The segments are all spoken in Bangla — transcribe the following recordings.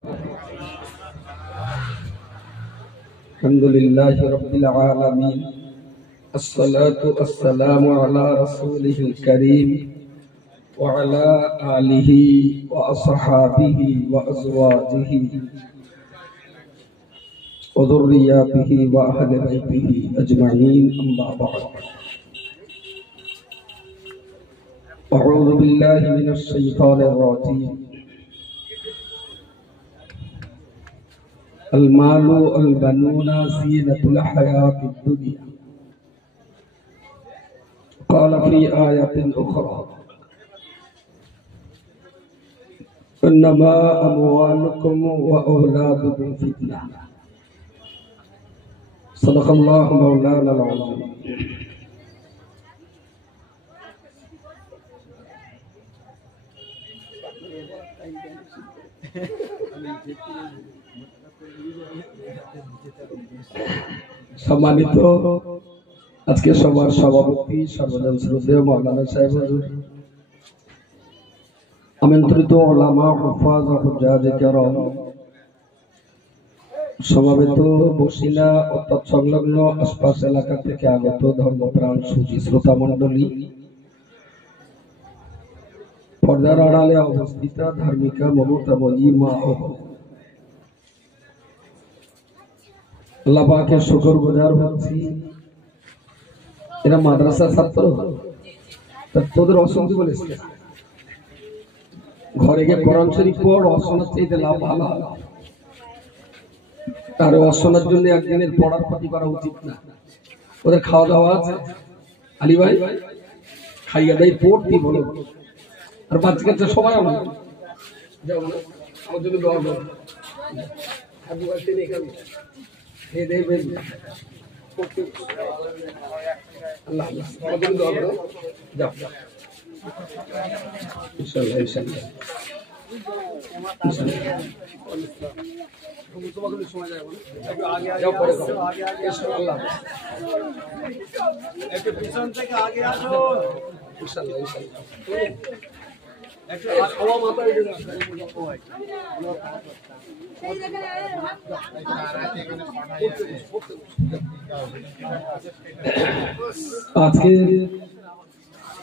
Alhamdulillahi Rabbil Alameen. As-salatu as-salamu ala rasulihil kareem wa ala alihi wa ashabihi wa azwajihi wa dhurriyyatihi wa ahli baitihi ajma'in, amma ba'd. A'udhu billahi minash shaitanir rajim. Al-malu al-banuna zinatul hayatid dunya. Qala fi ayatin ukhra innama amwalukum wa auladukum fitnah. Sadaqallahu maulana al-azim. সম্মানিত আজকে সবার সভাপতি সর্বজন শ্রদ্ধেয় মাওলানা সাহেব হুজুর, আমন্ত্রিত উলামা হুফাজ ও হুজ্জাজ কেরাম, সমবেত বসিলা ও তৎসংলগ্ন আশপাশ এলাকা থেকে আগত ধর্মপ্রাণ সুধী শ্রোতা মণ্ডলী, পর্দার আড়ালে অবস্থিত ধার্মিকা মমতাময়ী মা ও আল্লাহ পাকের শুকর গুজার হচ্ছি। এরা মাদ্রাসার ছাত্র, তোদের অসংখ্য বলেছে ঘরে গিয়ে কোরআন শরীফ পড়, অসনার চাইতে লাভ ভালো। আর অসনার জন্য একদিনের পড়ার ক্ষতি করা উচিত না। ওদের খাওয়া দাওয়া আছে, আলী ভাই খাইয়া দেয়, পড়তি বলো। আর বাচ্চা কাচ্চা সবাই আমার জন্য দোয়া করো। আল্লাহ আমাদের দোয়া করো। যাও ইনশাআল্লাহ ইনশাআল্লাহ সময় যায় যাও পরে ইনশাআল্লাহ একটু পিছন থেকে আগে আসো ইনশাআল্লাহ ইনশাআল্লাহ একটু খাওয়া মাথায় দিন আজকে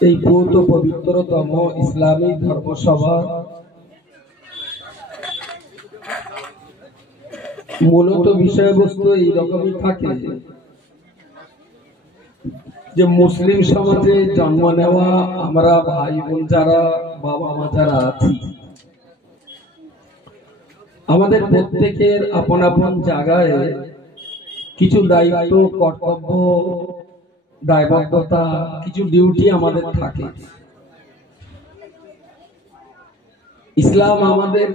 এই পূর্ণ পবিত্রতম ইসলামী ধর্মসভা মূলত বিষয়বস্তু এইরকমই থাকে যে মুসলিম সমাজে জন্ম নেওয়া আমরা ভাই বোন যারা, বাবা মা যারা আছি, আমাদের প্রত্যেকের আপন আপন জায়গায় কিছু দায়িত্ব, কর্তব্য, দায়বদ্ধতা, কিছু ডিউটি আমাদের থাকে। ইসলাম আমাদের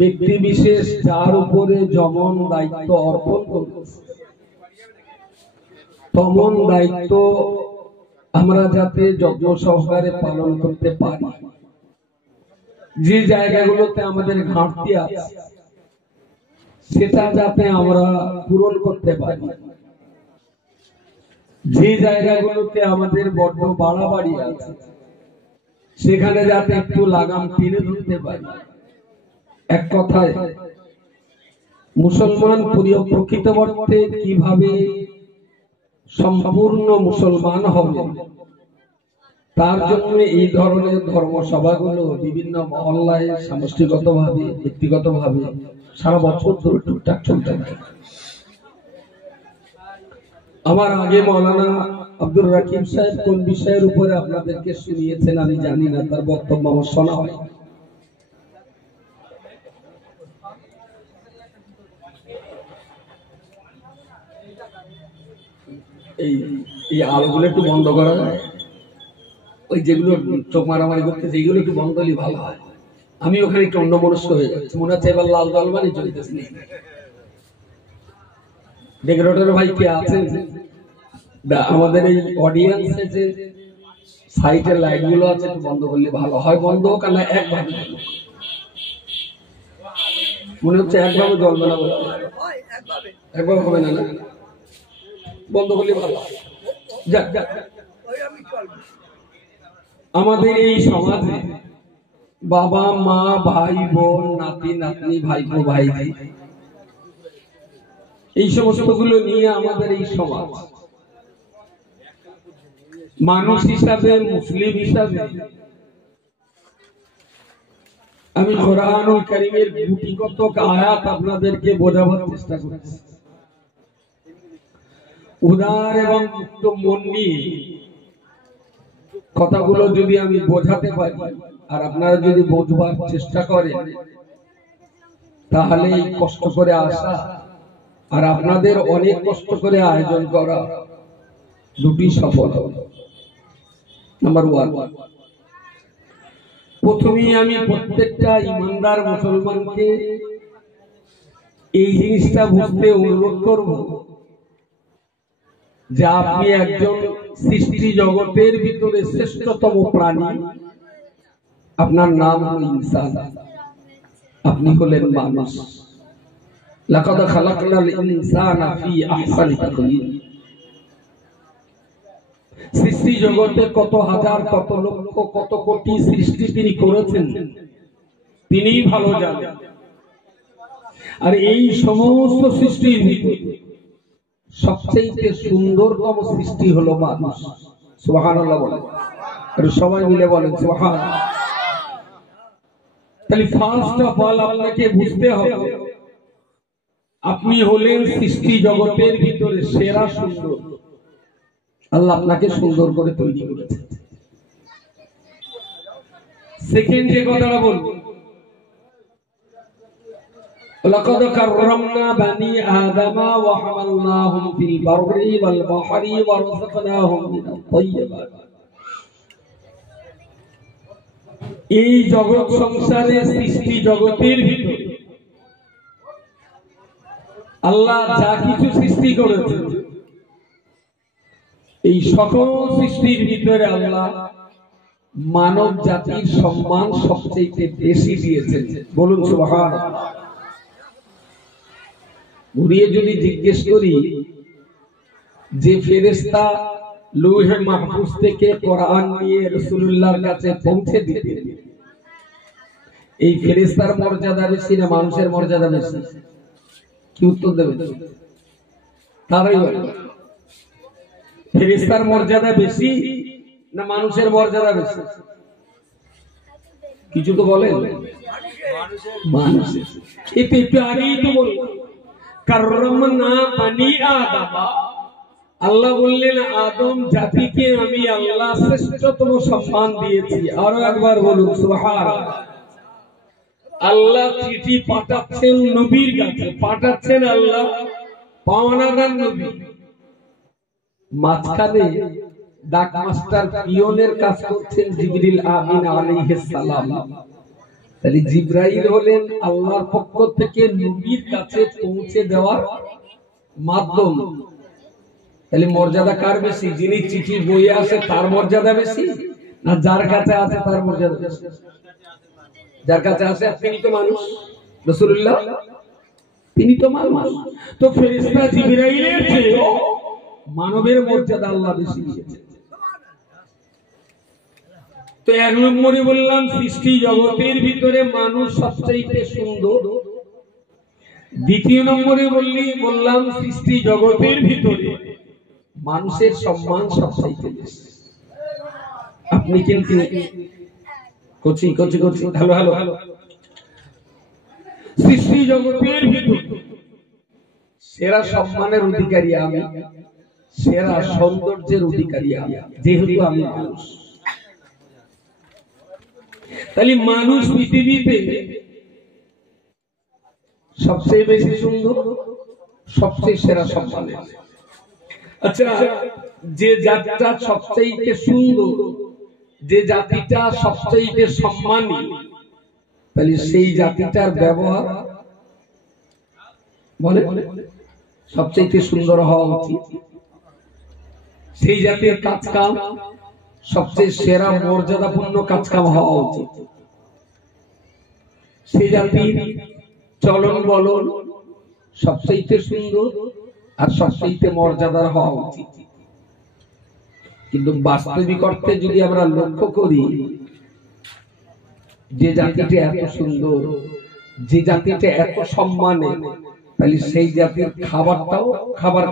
ব্যক্তি বিশেষ যার উপরে যেমন দায়িত্ব অর্পণ করেছে, তেমন দায়িত্ব আমরা যাতে যজ্ঞ সহকারে পালন করতে পারি। যে জায়গাগুলোতে আমাদের ঘাটতি আছে সেটা যাতে আমরা পূরণ করতে পারি, যে জায়গাগুলোতে আমাদের বড্ড বাড়াবাড়ি আছে সেখানে যাতে একটু লাগাম টেনে ধরতে পারি। এক কথায় মুসলমান প্রকৃত অর্থে কিভাবে সম্পূর্ণ মুসলমান হবে, তার জন্য এই ধরনের ধর্মসভাগুলো বিভিন্ন মহল্লায় সামষ্টিগতভাবে, ব্যক্তিগতভাবে সারা বছর ধরে টুকটাক চলতে থাকে। আমার আগে মাওলানা আব্দুর রাকিব সাহেব কোন বিষয়ের উপরে আপনাদেরকে শুনিয়েছেন আমি জানি না, তার বক্তব্য আমার শোনা হয়। এই আলোগুলো একটু বন্ধ করা যায়, ওই যেগুলো চোখ মারামারি করতেছে এইগুলো একটু বন্ধ হলে ভালো হয়। আমি ওখানে একটু অন্যমনস্ক হয়ে যাচ্ছি, মনে হচ্ছে এবার লাল জলবানি চলতেছে। ডেকোরেটর ভাই কে আছেন? আমাদের এই অডিয়েন্সে যে সাইটের লাইট গুলো আছে একটু বন্ধ করলে ভালো হয়। বন্ধ হোক না একভাবে, মনে হচ্ছে একভাবে জ্বলবে না, একভাবে হবে না, বন্ধ করলে ভালো। যাক যাক, আমাদের এই সমাজে বাবা মা ভাই বোন নাতি নাতনি ভাইপো ভাইজি, এই সমস্ত গুলো নিয়ে আমাদের এই সমাজ। মানুষ হিসাবে, মুসলিম হিসাবে আমি কোরআনুল কারীমের গুটিকত আয়াত আপনাদেরকে বোঝাবার চেষ্টা করছি। উদার এবং মুক্ত মন নিয়ে কথাগুলো যদি আমি বোঝাতে পারি আর আপনারা যদি বোঝবার চেষ্টা করেন, তাহলে এই কষ্ট করে আসা আর আপনাদের অনেক কষ্ট করে আয়োজন করা দুটি সফল হবে। নাম্বার ওয়ান, প্রথমেই আমি প্রত্যেকটা ইমানদার মুসলমানকে এই জিনিসটা বুঝতে অনুরোধ করব যে আপনি একজন সৃষ্টি জগতের ভিতরে শ্রেষ্ঠতম প্রাণী, আপনার নাম হল ইনসান, আপনি হলেন মানুষ। লাকাদ খালাকনাল ইনসানা ফি আহসানি তাকওয়িম। সৃষ্টি জগতে কত হাজার, কত লক্ষ, কত কোটি সৃষ্টি তিনি করেছেন, তিনিই ভালো জানেন। আর এই সমস্ত সৃষ্টির ভিতরে সবচেয়ে সুন্দরতম সৃষ্টি হলো মানুষ। সুবহানাল্লাহ বলেন, আর সবাই মিলে বলেন সুবহানাল্লাহ। তাহলে ফার্স্ট অফ অল আপনাকে বুঝতে হবে আপনি হলেন সৃষ্টি জগতের ভিতরে সেরা সুন্দর। আল্লাহ আপনাকে সুন্দর করে তৈরি করেছেন। সেকেন্ড যে কথাটা বলবো, লাকাদ কাররামনা বানি আদামা ওয়া হামালনাহুম ফিল বাররি ওয়াল বাহরি ওয়া রাযাকনাহুম মিনাত তাইয়্যিবাত। এই জগৎ সংসারে সৃষ্টি জগতের ভিতরে আল্লাহ যা কিছু সৃষ্টি করেছেন, এই সকল সৃষ্টির ভিতরে আল্লাহ মানব জাতির সম্মান সবচেয়ে বেশি দিয়েছেন। বলুন সুবহানাল্লাহ। ঘুরিয়ে যদি জিজ্ঞেস করি যে ফেরেশতা লৌহে মাহফুজ থেকে কোরআন নিয়ে রাসূলুল্লাহর কাছে পৌঁছে দিতে, এই ফেরেশতার মর্যাদা বেশি না মানুষের মর্যাদা বেশি? কি উত্তর দেবে? তারাই বলে ফেরেশতার মর্যাদা বেশি না মানুষের মর্যাদা বেশি? কিছু তো বলেন। মানুষের। একটু আগেই তো বলবো কাররামনা বানি আদম। আল্লাহ বললেন আদম জাতিকে আমি আল্লাহ শ্রেষ্ঠতম সম্মান দিয়েছি। আরো একবার বলুন সুবহানাল্লাহ। আল্লাহ চিঠি পাঠাচ্ছেন নবীর কাছে, পাঠাচ্ছেন আল্লাহ পাওনাদার নবী, মাঝখানে ডাক মাস্টার পিয়নের কাজ করছেন জিবরিল আমিন আলাইহিস সালাম। তাহলে জিবরাইল হলেন আল্লাহর পক্ষ থেকে নবীর কাছে পৌঁছে দেওয়ার মাধ্যম। তাহলে মর্যাদা কার বেশি? যিনি চিঠি বয়ে আসে তার মর্যাদা বেশি না যার কাছে আছে তার মর্যাদা বেশি? যার কাছে আসে তিনি তো মানুষ, রাসূলুল্লাহ তিনি তো মানুষ। তো ফেরেশতা জিবরাইলের চেয়েও মানবের মর্যাদা আল্লাহ বেশি দিয়েছেন। তো এক নম্বরে বললাম সৃষ্টি জগতের ভিতরে মানুষ সবচেয়ে সুন্দর। দ্বিতীয় নম্বরে বললাম সৃষ্টি জগতের ভিতরে মানুষের সম্মান সবচেয়ে বেশি। আপনি কিন্তু হ্যালো সৃষ্টি জগতের ভিতরে সেরা সম্মানের অধিকারী আমি, সেরা সৌন্দর্যের অধিকারী আমি, যেহেতু আমি মানুষ। তাহলে মানুষ পৃথিবীতে সবচেয়ে বেশি সুন্দর, সবচেয়ে সেরা সম্মানের। আচ্ছা, যে জাতিটা সবচেয়ে সুন্দর, যে জাতিটা সবচেয়ে সম্মানী, তাহলে সেই জাতিটার ব্যবহার বলে সবচেয়ে সুন্দর হওয়া উচিত। সেই জাতির কাজকাম সবচেয়ে সেরা মর্যাদাপূর্ণ কাজকাম হওয়া উচিত। সেই জাতির চলন বলন সবচেয়ে সুন্দর আর সবচেয়ে মর্যাদার হওয়া উচিত। কিন্তু বাস্তবিক অর্থে যদি আমরা লক্ষ্য করি, যে জাতিটা এত সুন্দর, যে জাতিটা এত সম্মানে, তাহলে সেই জাতির খাবারটাও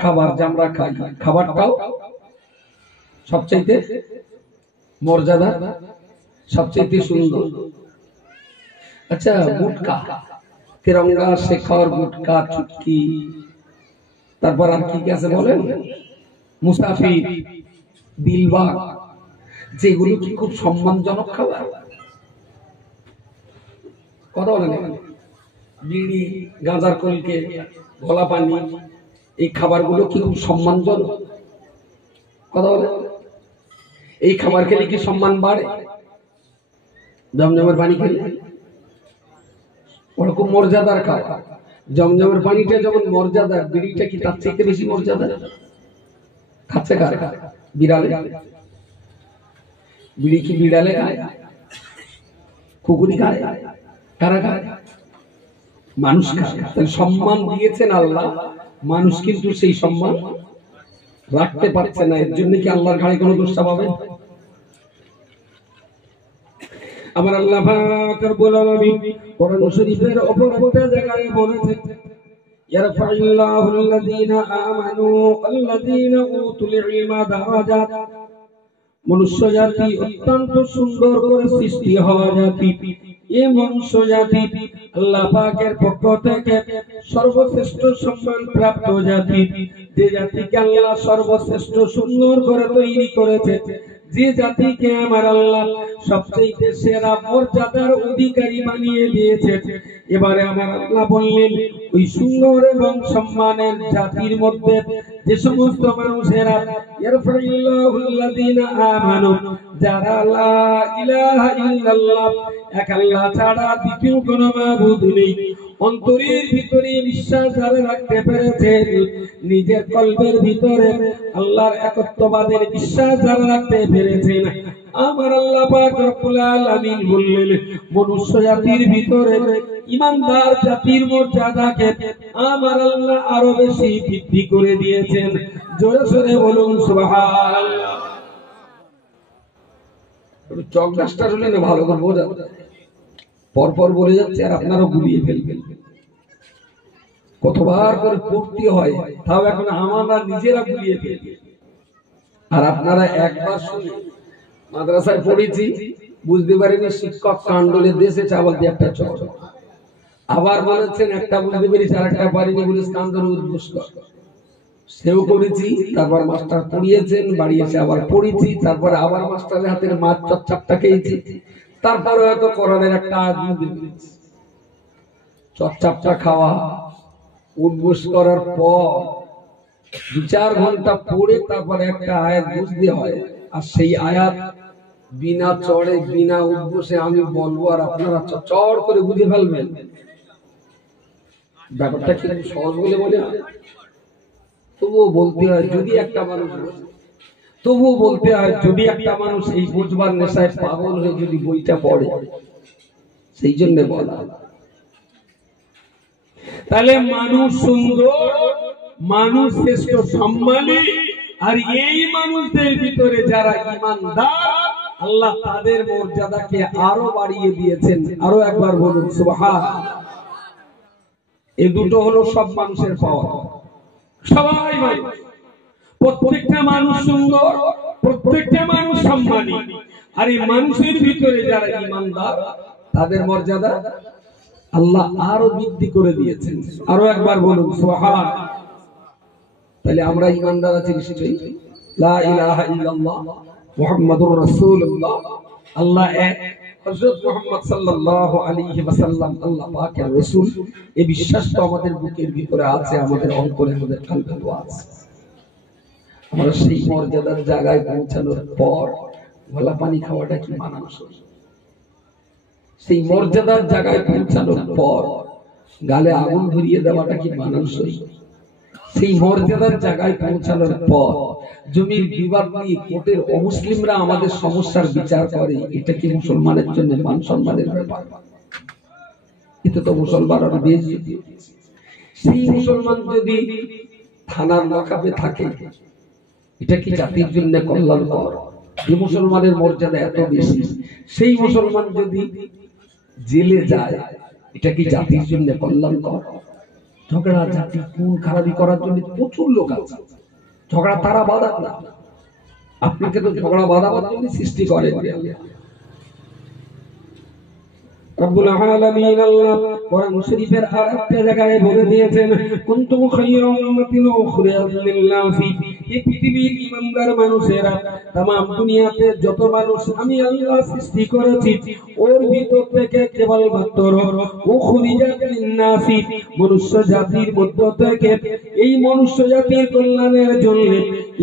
খাবার যে আমরা খাই, খাবারটাও সবচাইতে মর্যাদা, সবচাইতে সুন্দর। আচ্ছা, গুটকা, তিরঙ্গা, শেখর, গুটকা, চুটকি, তারপর আর কি আছে বলেন, মুসাফির, দিলবাগ, যেগুলো কি খুব সম্মানজনক খাবার? কথা বলেন। বিড়ি, গাঁজার কলকে, গলা পানি, এই খাবারগুলো কি খুব সম্মানজনক? কথা বলেন। এই খাবার খেলে কি সম্মান বাড়ে? জমজমের পানি খেলে ওরকম মর্যাদার খাবার। জমজমের পানিটা যেমন মর্যাদা, বিড়িটা কি তার থেকে বেশি মর্যাদা? খাচ্ছে কারা? বিড়ালে। বিড়ি কি বিড়ালে খায়? কুকুরি খায়? কারা খায়? মানুষ খায়। তাহলে সম্মান দিয়েছেন আল্লাহ, মানুষ কিন্তু সেই সম্মান রাখতে পারছে না। এর জন্য কি আল্লাহর ঘাড়ে কোনো দোষ চাপাবেন? আমার আল্লাহ পাক রব্বুল আলামিন কোরআন শরীফের অপর একটা জায়গায় বলেছেন, ইয়ারফাইল্লাহু আল্লাযীনা আমানু আল্লাযীনা উতুল ইলমা দারাজাত। মনুষ্য জাতি অত্যন্ত সুন্দর করে সৃষ্টি হওয়া জাতি। এই মনুষ্য জাতি আল্লাহ পাকের পক্ষ থেকে সর্বশ্রেষ্ঠ সম্মান প্রাপ্ত জাতি। যে জাতিকে আল্লাহ সর্বশ্রেষ্ঠ সুন্দর করে তৈরি করেছে, যে জাতিকে আমার আল্লাহ সবচেয়ে সেরা মর্যাদার অধিকারী বানিয়ে দিয়েছে। এবারে আমার আল্লাহ বললেন, ওই সুন্দর এবং সম্মানের জাতির মধ্যে যে সমস্ত মানুষেরা ইয়ারফাইল্লাহুল্লাযীনা আমানু, যারা লা ইলাহা ইল্লাল্লাহ, এক আল্লাহ ছাড়া দ্বিতীয় কোনো মাবুদ নেই, অন্তরের ভিতরে বিশ্বাস যারা রাখতে পেরেছে, নিজের কলবের ভিতরে আল্লাহর একত্ববাদের বিশ্বাস যারা রাখতে পেরেছেন, আমার আল্লাহ পাক রব্বুল আলামিন বললেন, মনুষ্য জাতির ভিতরে ঈমানদার জাতির মর্যাদাকে আমার আল্লাহ আরো বেশি বৃদ্ধি করে দিয়েছেন। জোরে জোরে বলুন সুবহানাল্লাহ। চকডাস্টা হলে না ভালো করে বোঝা, পরপর বলে যাচ্ছে আর আপনারাও গুলিয়ে ফেলবেন। কতবার করে পড়তে হয়, তাও এখন আমরা নিজেরা গুলিয়ে ফেলি। আর আপনারা একবার শুনে, মাদ্রাসায় পড়েছি, বুঝতে পারিনি, শিক্ষক কান্ডলে দেশে চাওয়াল দিয়ে একটা চড়, আবার বলেছেন একটা বুঝতে পেরেছি আর একটা পারিনি বলে কান্দলে উদ্বোস কর, সেও করেছি। তারপর মাস্টার পড়িয়েছেন, বাড়ি এসে আবার পড়েছি, তারপরে আবার মাস্টারের হাতের মাছ চচ্চাপটা খেয়েছি, তারপরে হয়তো কোরআনের একটা আয়াত বুঝতে পেরেছি। চচ্চাপটা খাওয়া, উদ্বোস করার পর 2-4 ঘন্টা পড়ে তারপর একটা আয়াত বুঝতে হয়, আর সেই আয়াত বিনা চড়ে বিনা উদ্বোসে আমি বলবো আর আপনারা চড় করে বুঝে ফেলবেন। ব্যাপারটা কি সহজ বলে মনে হয়? তবুও বলতে হয়, যদি একটা মানুষ, তবুও বলতে হয়, যদি একটা মানুষ এই বুঝবার নেশায় পাগল হয়ে যদি বইটা পড়ে, সেই জন্য বলা। তাহলে মানুষ সুন্দর, মানুষ শ্রেষ্ঠ সম্মানী, আর এই মানুষদের ভিতরে যারা ঈমানদার, আল্লাহ তাদের মর্যাদাকে আরো বাড়িয়ে দিয়েছেন। আরো একবার বলুন সুবহানাল্লাহ। এই দুটো হলো সব মানুষের পাওয়া। সবাই মানুষ, প্রত্যেকটা মানুষ সুন্দর, প্রত্যেকটা মানুষ সম্মানী, আর এই মানুষের ভিতরে যারা ঈমানদার, তাদের মর্যাদা আল্লাহ আরো বৃদ্ধি করে দিয়েছেন। আরো একবার বলুন সুবহানাল্লাহ। তাহলে আমরা ঈমানদার আছি নিশ্চয়ই। লা ইলাহা ইল্লাল্লাহ মুহাম্মাদুর রাসূলুল্লাহ, আল্লাহ এক, হযরত মুহাম্মদ সাল্লাল্লাহু আলাইহি ওয়াসাল্লাম আল্লাহ পাকের রাসূল। এই বিশ্বাস তো আমাদের বুকের ভিতরে আছে, আমাদের অন্তরে, আমাদের কলবে আছে। আমরা সেই মর্যাদার জায়গায় পৌঁছানোর পর গলা পানি খাওয়াটা কি মানানসই? সেই মর্যাদার জায়গায় পৌঁছানোর পর গালে আগুন ধরিয়ে দেওয়াটা কি মানানসই? সেই মর্যাদার জায়গায় পৌঁছানোর পর জমির বিবাদ নিয়ে কোর্টের অমুসলিমরা আমাদের সমস্যার বিচার করে, এটা কি মুসলমানের জন্য মান সম্মানের ব্যাপার? এটা তো মুসলমান আর বেইজ্জতি। সেই মুসলমান যদি থানার লকআপে থাকে, এটা কি জাতির জন্য কল্যাণকর? যে মুসলমানের মর্যাদা এত বেশি, সেই মুসলমান যদি জেলে যায়, এটা কি জাতির জন্য কল্যাণকর? ঝগড়া জাতি খুন খারাপি করার জন্য প্রচুর লোক আছে। ঝগড়া তারা বাধা না, আপনাকে তো ঝগড়া বাধাবার জন্য সৃষ্টি করে। রব্বুল আলামিন আল্লাহ কোরআন শরীফের আরেকটা জায়গায় বলে দিয়েছেন, কুনতুম খায়রা উম্মাতিন উখরিজাত লিন-নাসি। এই পৃথিবীর ঈমানদার মানুষেরা, तमाम দুনিয়াতে যত মানুষ আমি আল্লাহ সৃষ্টি করেছি, ওর ভিতর থেকে কেবলমাত্র উখরিজাত লিন-নাসি, মনুষ্য জাতির মধ্য থেকে এই মনুষ্য জাতির কল্যাণের জন্য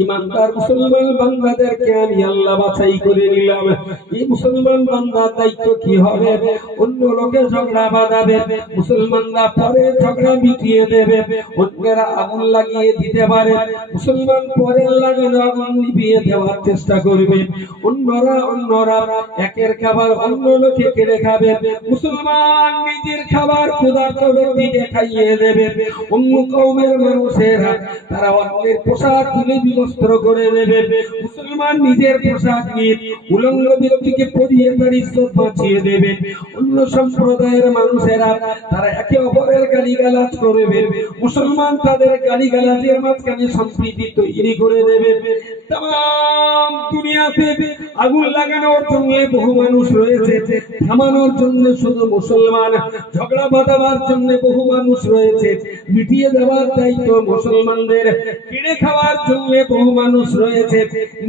ঈমানদার মুসলমান বান্দাদেরকে আমি আল্লাহ বাছাই করে নিলাম। এই মুসলমান বান্দার দায়িত্ব কি হবে? অন্য লোকে ঝগড়া বাঁধাবে, মুসলমানরা পরে ঝগড়া মিটিয়ে দেবে। অন্যরা আগুন লাগিয়ে দিতে পারে, মুসলমান পরে লাগানো আগুন নিভিয়ে দেওয়ার চেষ্টা করবে। অন্যরা একের খাবার অন্য লোকে কেড়ে খাবে, মুসলমান নিজের খাবার ক্ষুধার্ত ব্যক্তিকে খাইয়ে দেবে। অন্য কওমের মানুষেরা তারা অন্যের পোশাক খুলে বিবস্ত্র করে দেবে, মুসলমান নিজের পোশাক নিয়ে উলঙ্গ ব্যক্তিকে পরিয়ে তার ইজ্জত বাঁচিয়ে দেবে। অন্য সম্প্রদায়ের মানুষেরা তারা একে অপরের গালিগালাজ করবে, মুসলমান তাদের গালিগালাজের মাঝখানে সম্প্রীতি তৈরি করে দেবে। তাম দুনিয়াতে আগুন লাগানোর জন্য বহু মানুষ রয়েছে, থামানোর জন্য শুধু মুসলমান, ঝগড়া বাঁধাবার জন্য বহু মানুষ রয়েছে, মিটিয়ে দেওয়ার দায়িত্ব মুসলমানদের, কেড়ে খাওয়ার জন্য বহু মানুষ রয়েছে,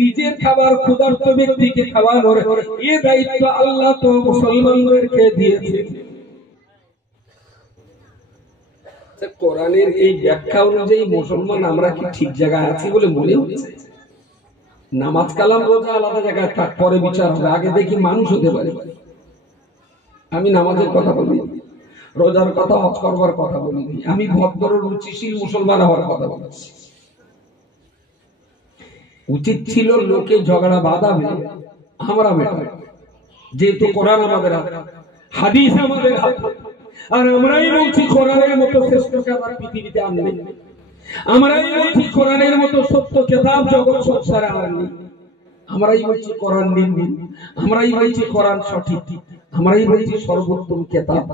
নিজের খাবার ক্ষুধার্ত ব্যক্তিকে খাওয়ানোর এই দায়িত্ব আল্লাহ তো মুসলমানদেরকে দিয়েছে। কোরআনের এই ব্যাখ্যা অনুযায়ী মুসলমান আমরা কি ঠিক জায়গায় আছি বলে মনে হচ্ছে? নামাজ কালাম রোজা আলাদা জায়গায় থাক, পরে বিচার হবে, আগে দেখি মানুষ হতে পারে। আমি নামাজের কথা বলি, রোজার কথা, হজ করবার কথা বলিনি, আমি ভদ্র রুচিশীল মুসলমান হওয়ার কথা বলছি। উচিত ছিল লোকে ঝগড়া বাঁধাবে, আমরা মেটাবো, যেহেতু কোরআন আমাদের হাতে, হাদিস আমাদের হাতে, আর আমরাই বলছি কোরআনের মতো শ্রেষ্ঠ কিতাব পৃথিবীতে আর নেই। আমরাই বলছি কোরআনের মতো সত্য কিতাব জগৎ সংসারে আর নেই। আমরাই বলছি কোরআন নির্ভুল, আমরাই বলছি কোরআন সঠিক, আমরাই বলছি সর্বোত্তম কিতাব,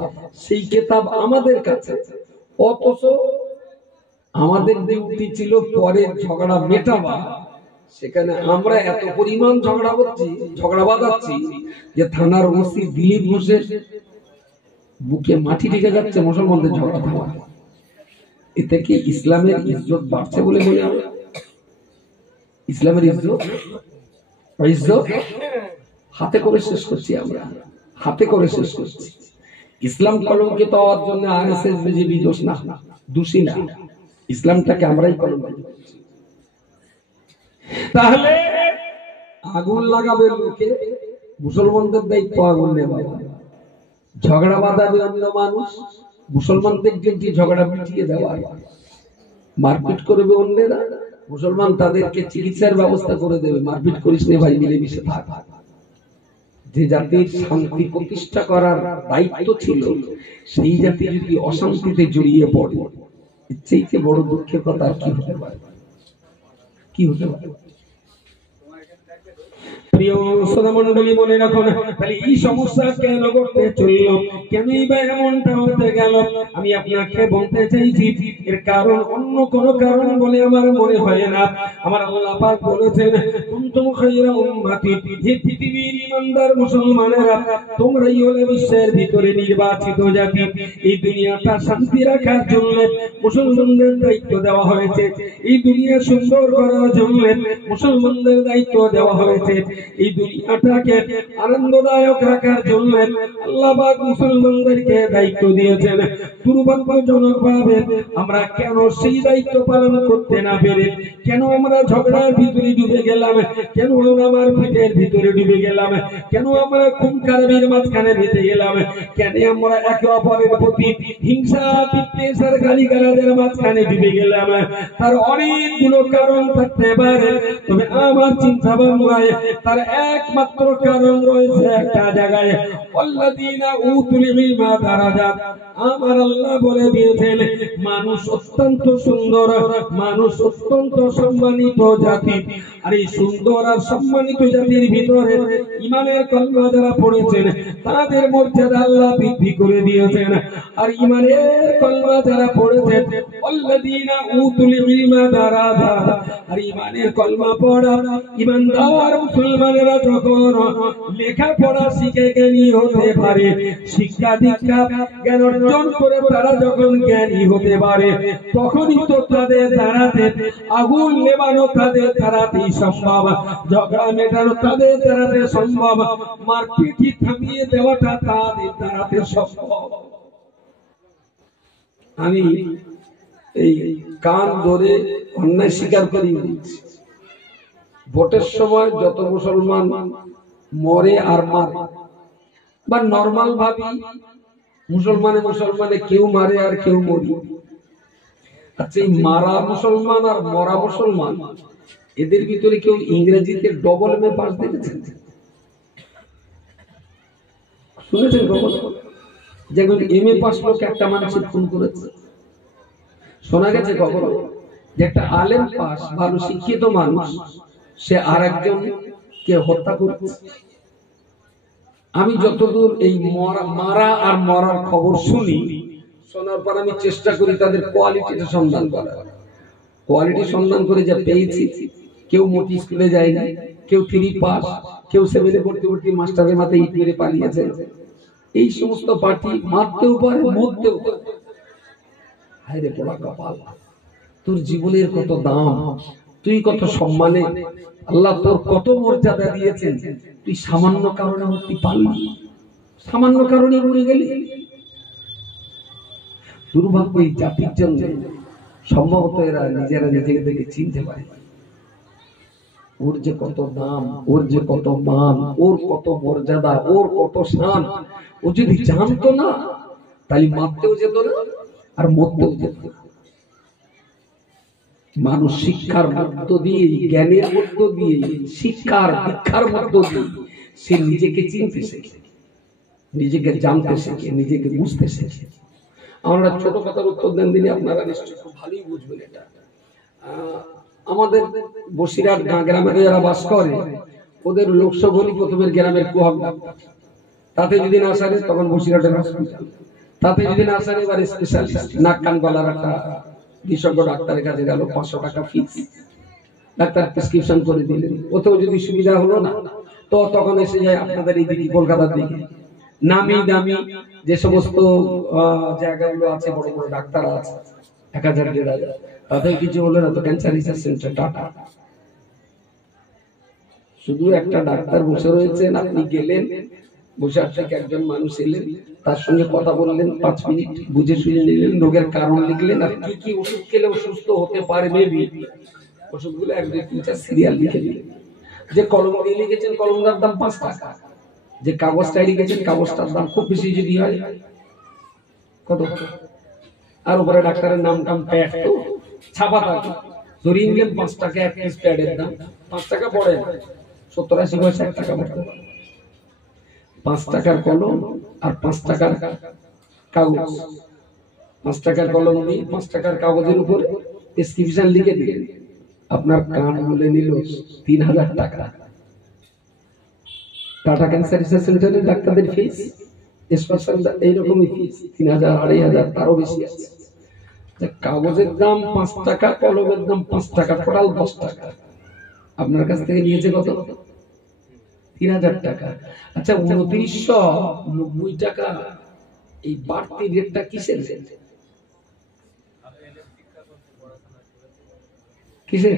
সেই কিতাব আমাদের কাছে। অথচ আমাদের ডিউটি ছিল পরে ঝগড়া মেটাবা, সেখানে আমরা এত পরিমাণ ঝগড়া বাঁধাচ্ছি যে থানার ওসি দিলীপ ঘোষের বুকে মাটি ঢেকে যাচ্ছে মুসলমানদের ঝগড়া থামা। এতে কি ইসলামের ইজ্জত বাড়ছে বলে মনে হয়? ইসলামের ইজ্জত হাতে করে শেষ করছি আমরা, হাতে করে শেষ করছি। ইসলাম কলঙ্কিত হওয়ার জন্য আরএসএস বিজেপি দোষ না, দোষী না, ইসলামটাকে আমরাই কলঙ্কিত করছি। তাহলে আগুন লাগাবে লোকে, মুসলমানদের দায়িত্ব আগুন নেওয়া, ঝগড়া বাঁধাবে অন্য মানুষ, মুসলমানদের যে ঝগড়া মিটিয়ে দেওয়া, মারপিট করবে অন্যেরা, মুসলমান তাদেরকে চিকিৎসার ব্যবস্থা করে দেবে। মারপিট করিস নে ভাই, মিলেমিশে থাক। যে জাতির শান্তি প্রতিষ্ঠা করার দায়িত্ব ছিল, সেই জাতি যদি অশান্তিতে জড়িয়ে পড়ে, এর চাইতে বড় দুঃখের কথা আর কি হতে পারে? কি হতে পারে? প্রিয় শ্রোতামণ্ডলী, মনে রাখুন, তাহলে এই সমস্যা কেন ঘটতে চলল, কেনই বা এমনটা হতে গেল? আমি আপনাকে বলতে চাইছি, এর কারণ অন্য কোন কারণ বলে আমার মনে হয় না। আমার আল্লাহ পাক বলেছেন, কুনতুম খায়রা উম্মাতি, যে পৃথিবীর ঈমানদার মুসলমানেরা তোমরাই হলে বিশ্বের ভিতরে নির্বাচিত জাতি। এই দুনিয়াটা শান্তি রাখার জন্য মুসলমানদের দায়িত্ব দেওয়া হয়েছে, এই দুনিয়া সুন্দর করার জন্য মুসলমানদের দায়িত্ব দেওয়া হয়েছে, এই দুনিয়াটাকে আনন্দদায়ক রাখার জন্য আল্লাহ পাক মুসলমানদেরকে দায়িত্ব দিয়েছেন। দুর্ভাগ্যজনক ভাবে আমরা কেন সেই দায়িত্ব পালন করতে না পেরে, কেন আমরা ঝগড়ার ভিতরে ডুবে গেলাম, কেন আমরা মারপিটের ভিতরে ডুবে গেলাম, কেন আমরা খুন খারাপির মাঝখানে বেঁধে গেলাম, কেন আমরা একে অপরের প্রতি হিংসা বিদ্বেষ আর গালিগালাজের মাঝখানে ডুবে গেলাম? তার অনেকগুলো কারণ থাকতে পারে, তবে আমার চিন্তা ভাবনায় তার তার একমাত্র কারণ রয়েছে একটা জায়গায়, আল্লাযীনা উতুল ইলমা দারাজাত। আমার আল্লাহ বলে দিয়েছেন মানুষ অত্যন্ত সুন্দর, মানুষ অত্যন্ত সম্মানিত জাতি। আর এই সুন্দর আর সম্মানিত জাতির ভিতরে ঈমানের কলমা যারা পড়েছেন তাদের মর্যাদা আল্লাহ বৃদ্ধি করে দিয়েছেন। আর ঈমানের কলমা যারা পড়েছেন আল্লাযীনা উতুল ইলমা দারাজাত, আর ঈমানের কলমা পড়া ঈমানদার মুসলমানেরা যখন লেখাপড়া শিখে জ্ঞানী হতে পারে, শিক্ষা দীক্ষা জ্ঞান অর্জন করে তারা যখন জ্ঞানী হতে পারে, তখনই তো তাদের দ্বারাতে আগুন নেবানো তাদের দ্বারাতেই সম্ভব, ঝগড়া মেটানো তাদের দ্বারাতে সম্ভব, মারপিটি থামিয়ে দেওয়াটা তাদের দ্বারাতে সম্ভব। আমি এই কান ধরে অন্যায় স্বীকার করি বলছি, ভোটের সময় যত মুসলমান মরে আর মারে, বা নর্মাল ভাবি মুসলমানে কেউ মারে আর কেউ মরি। আচ্ছা, এই মারা মুসলমান আর মরা মুসলমান এদের ভিতরে কেউ ইংরেজিতে ডবল এম এ পাস দেখেছেন? শুনেছেন ডবল? যেমন এম এ পাস লোক একটা মানুষের খুন করেছে, শোনা গেছে কখনো যে একটা আলেম পাস ভালো শিক্ষিত মানুষ সে আর একজনকে হত্যা করেছে? আমি যতদূর এই মারা আর মরার খবর শুনি, শোনার পর আমি চেষ্টা করি তাদের কোয়ালিটিটা সন্ধান করার। কোয়ালিটি সন্ধান করে যা পেয়েছি, কেউ মোটি স্কুলে যায় না, কেউ 3 পাস, কেউ 7-এ পড়তে পড়তে মাস্টারের মাথায় ইট মেরে পালিয়েছে। এই সমস্ত পার্টি মারতেও পারে, মরতেও পারে। হায় রে পোড়া কপাল, তোর জীবনের কত দাম, তুই কত সম্মানে, আল্লাহ তোর কত মর্যাদা দিয়েছেন, তুই সামান্য কারণে মরতে পারলি, সামান্য কারণে মরে গেলি। দুর্ভাগ্য এই জাতির জন্য সম্ভবত এরা নিজেরা নিজেদেরকে চিনতে পারে। ওর যে কত দাম, ওর যে কত মান, ওর কত মর্যাদা, ওর কত শান, ও যদি জানতো না তাহলে মারতেও যেত না আর মরতেও যেত না। মানুষ শিক্ষার মধ্য দিয়ে, জ্ঞানের মধ্য দিয়ে, শিক্ষার দীক্ষার মধ্য দিয়ে সে নিজেকে চিনতে শেখে, নিজেকে জানতে শেখে, নিজেকে বুঝতে শেখে। আমরা ছোট কথার উত্তর দেন দিলে আপনারা নিশ্চয়ই খুব ভালোই বুঝবেন এটা। আমাদের বসিরহাট গ্রামে যারা বাস করে ওদের লোকসভা প্রথমের গ্রামের কুহাব, তাতে যদি না সারে তখন বসিরহাটের হসপিটাল, তাতে যদি না সারে এবার স্পেশালিস্ট নাক কান গলার একটা বিশেষজ্ঞ ডাক্তারের কাছে গেল, 500 টাকা ফিস, ডাক্তার প্রেসক্রিপশন করে দিলেন। ওতেও যদি সুবিধা হলো না তো তখন এসে যায় আপনাদের এই দিকে কলকাতার দিকে নামি দামি যে সমস্ত জায়গাগুলো আছে, বড় বড় ডাক্তার আছে 1000-1500, তাদের কিছু হলো না তো ক্যান্সার রিসার্চ সেন্টার টাটা। শুধু একটা ডাক্তার বসে রয়েছেন, আপনি গেলেন, বসে থেকে একজন মানুষ এলেন, তার সঙ্গে কথা বললেন 5 মিনিট, বুঝে শুনে নিলেন, রোগের কারণ লিখলেন, আর কি কি ওষুধ খেলে সুস্থ হতে পারে মেবি ওষুধগুলো 1, 2, 3, 4 সিরিয়াল লিখে দিলেন। যে কলম দিয়ে লিখেছেন কলমটার দাম 5 টাকা, যে কাগজটা লিখেছেন কাগজটার দাম খুব বেশি যদি হয় কত, আর উপরে ডাক্তারের নাম টাম প্যাড তো ছাপা থাকে, ধরিয়ে নিলেন 5 টাকা এক পিস প্যাডের দাম, 5 টাকা পড়ে 70-80 পয়সা 1 টাকা পড়ে। 5 টাকার কলম আর 5 টাকার কাগজ, 5 টাকার কলম দিয়ে 5 টাকার কাগজের উপরে প্রেসক্রিপশন লিখে দিলেন, আপনার কান বলে নিল 3000 টাকা। টাটা ক্যান্সার রিসার্চ সেন্টারের ডাক্তারদের ফিস স্পেশাল এইরকমই ফিস 3000, 2500, তারও বেশি আছে। কাগজের দাম 5 টাকা, কলমের দাম 5 টাকা, টোটাল 10 টাকা। আপনার কাছ থেকে নিয়েছে কত? 3000 টাকা। আচ্ছা, 2990 টাকা এই বাড়তি রেটটা কিসের রেট? কিসের?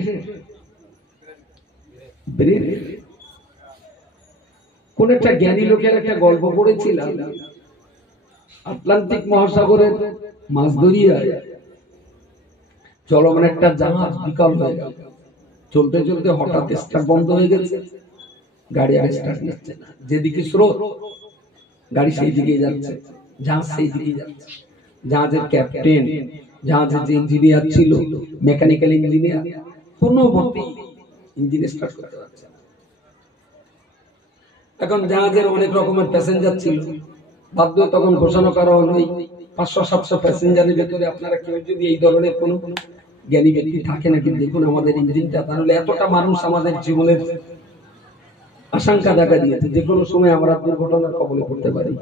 কোন একটা জ্ঞানী লোকের একটা গল্প পড়েছিলাম, আটলান্টিক মহাসাগরের মাছ ধরিয়ায় চলমান একটা জাহাজ বিকল হয়ে গেল, চলতে চলতে হঠাৎ স্টার্ট বন্ধ হয়ে গেছে, গাড়ি আর স্টার্ট নিচ্ছে না, যেদিকে স্রোত গাড়ি সেই দিকেই যাচ্ছে, জাহাজ সেই দিকেই যাচ্ছে। জাহাজের ক্যাপ্টেন, জাহাজের যে ইঞ্জিনিয়ার ছিল, মেকানিক্যাল ইঞ্জিনিয়ার, কোনো মতেই ইঞ্জিন স্টার্ট করতে পারছে না। এখন জাহাজের অনেক রকমের প্যাসেঞ্জার ছিল, বাধ্য তখন ঘোষণা করা হলো 500-700 প্যাসেঞ্জারের ভেতরে আপনারা কেউ যদি এই ধরনের কোনো জ্ঞানী ব্যক্তি থাকে নাকি দেখুন আমাদের ইঞ্জিনটা। তাহলে এতটা মানুষ আমাদের জীবনের আশঙ্কা দেখা দিয়েছে, যে কোনো সময় আমরা দুর্ঘটনার কবলে পড়তে পারি।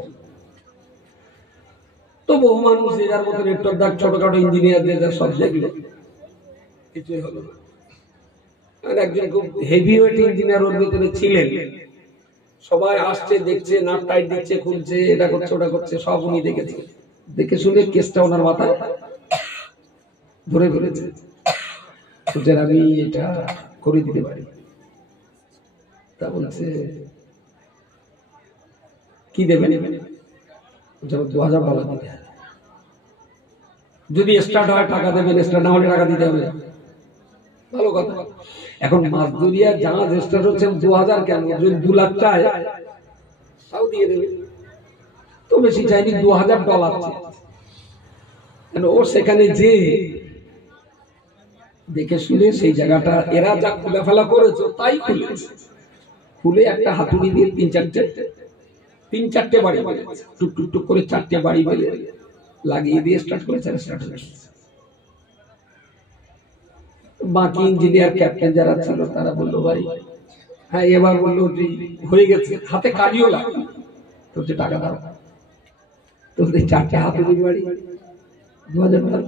তো বহু মানুষ যার মতো নেটওয়ার্ক দাগ ছোটখাটো ইঞ্জিনিয়ার যে যা সব দেখলো, কিছুই হলো না। আর একজন খুব হেভি ওয়েট ইঞ্জিনিয়ার ওর ভিতরে ছিলেন, সবাই আসছে দেখছে, নাট টাইট দিচ্ছে, খুলছে, এটা করছে ওটা করছে, সব উনি দেখেছে। দেখে শুনে কেসটা ওনার মাথায় ধরে ফেলেছে, যে আমি এটা করে দিতে পারি। তা বলছে কি দেবেন? $2000 দিতে হবে, যদি স্টার্ট হয় টাকা দেবেন, স্টার্ট না হলে টাকা দিতে হবে। ভালো কথা। এখন মাছদুরিয়া জাহাজ স্টার্ট হচ্ছে 2000 কেন, যদি 2 লাখ চায় তাও দিয়ে দেবে। তো বেশি চাইনি, $2000 চাই। ও সেখানে যে দেখে শুনে সেই জায়গাটা এরা যা খুলে ফেলা করেছে তাই খুলেছে। খুলে একটা হাতুড়ি দিয়ে 3-4টে বাড়ি টুক টুক টুক করে 4টে বাড়ি বেলে লাগিয়ে দিয়ে স্টার্ট করেছে। বাকি ইঞ্জিনিয়ার ক্যাপ্টেন যারা ছিল তারা বললো ভাই হ্যাঁ, এবার বললো যে হয়ে গেছে, হাতে কাজও লাগে তো, যে টাকা দাও। তো 4টে হাতুড়ি বাড়ি $2000।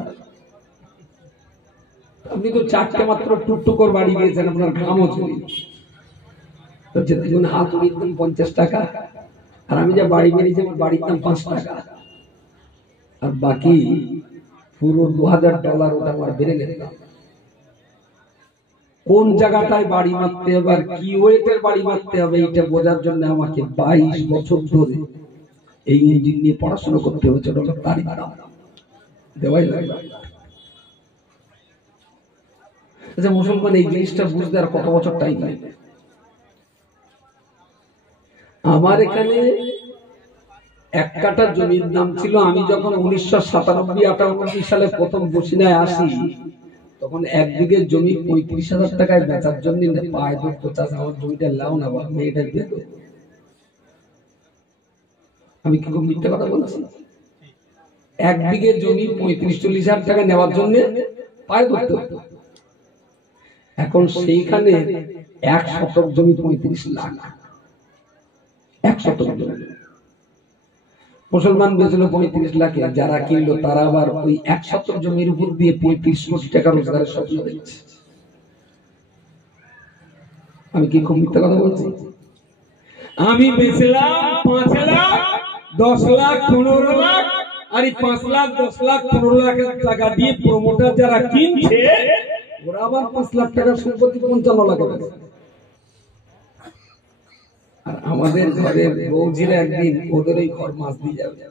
আপনি তো 4টে মাত্র টুকটুকর বাড়ি দিয়েছেন, আপনার ঘামও চলে। তো যে দেখুন হাতুড়ির দাম $50, আর আমি যে বাড়ি বেরিয়েছি আমার বাড়ির দাম $5, আর বাকি পুরো $2000 ওটা আমার বেড়ে গেছে। কোন জায়গাটায় বাড়ি মারতে হবে আর কি ওয়েটের বাড়ি মারতে হবে এটা বোঝার জন্য আমাকে 22 বছর ধরে এই ইঞ্জিন নিয়ে পড়াশোনা করতে হয়েছে। তারই দাম দেওয়াই লাগে। আচ্ছা, মুসলমান এই জিনিসটা বুঝতে আর কত বছর টাইম লাগে? আমার এখানে 1 কাঠা জমির দাম ছিল, আমি যখন 1997-98 সালে প্রথম বসিনায় আসি, তখন 1 বিঘে জমি 35,000 টাকায় বেচার জন্য পায় ধরতো, চাচা আমার জমিটা লাও না, বা মেয়েটা দিয়ে দেবো। আমি কি খুব মিথ্যা কথা বলছি? 1 বিঘে জমি 35-40 হাজার টাকা নেওয়ার জন্য পায় ধরতো। এখন সেইখানে 1 শতক জমি 35 লাখ। 1 শতক জমি মুসলমান বেচলো 35 লাখে, যারা কিনলো তারা আবার ওই 1 শতক জমির উপর দিয়ে 35 কোটি টাকা রোজগারের স্বপ্ন দেখছে। আমি কি খুব মিথ্যা কথা বলছি? আমি বেচলাম 5 লাখ, 10 লাখ, 15 লাখ, আর এই 5 লাখ, 10 লাখ, 15 লাখ টাকা দিয়ে প্রমোটার যারা কিনছে ওরা আবার 5 লাখ টাকার সম্পত্তি 55 লাখে বেচে। আর আমাদের ঘরের বউজিরা একদিন ওদের এই ঘর মাছ দিয়ে যাবে,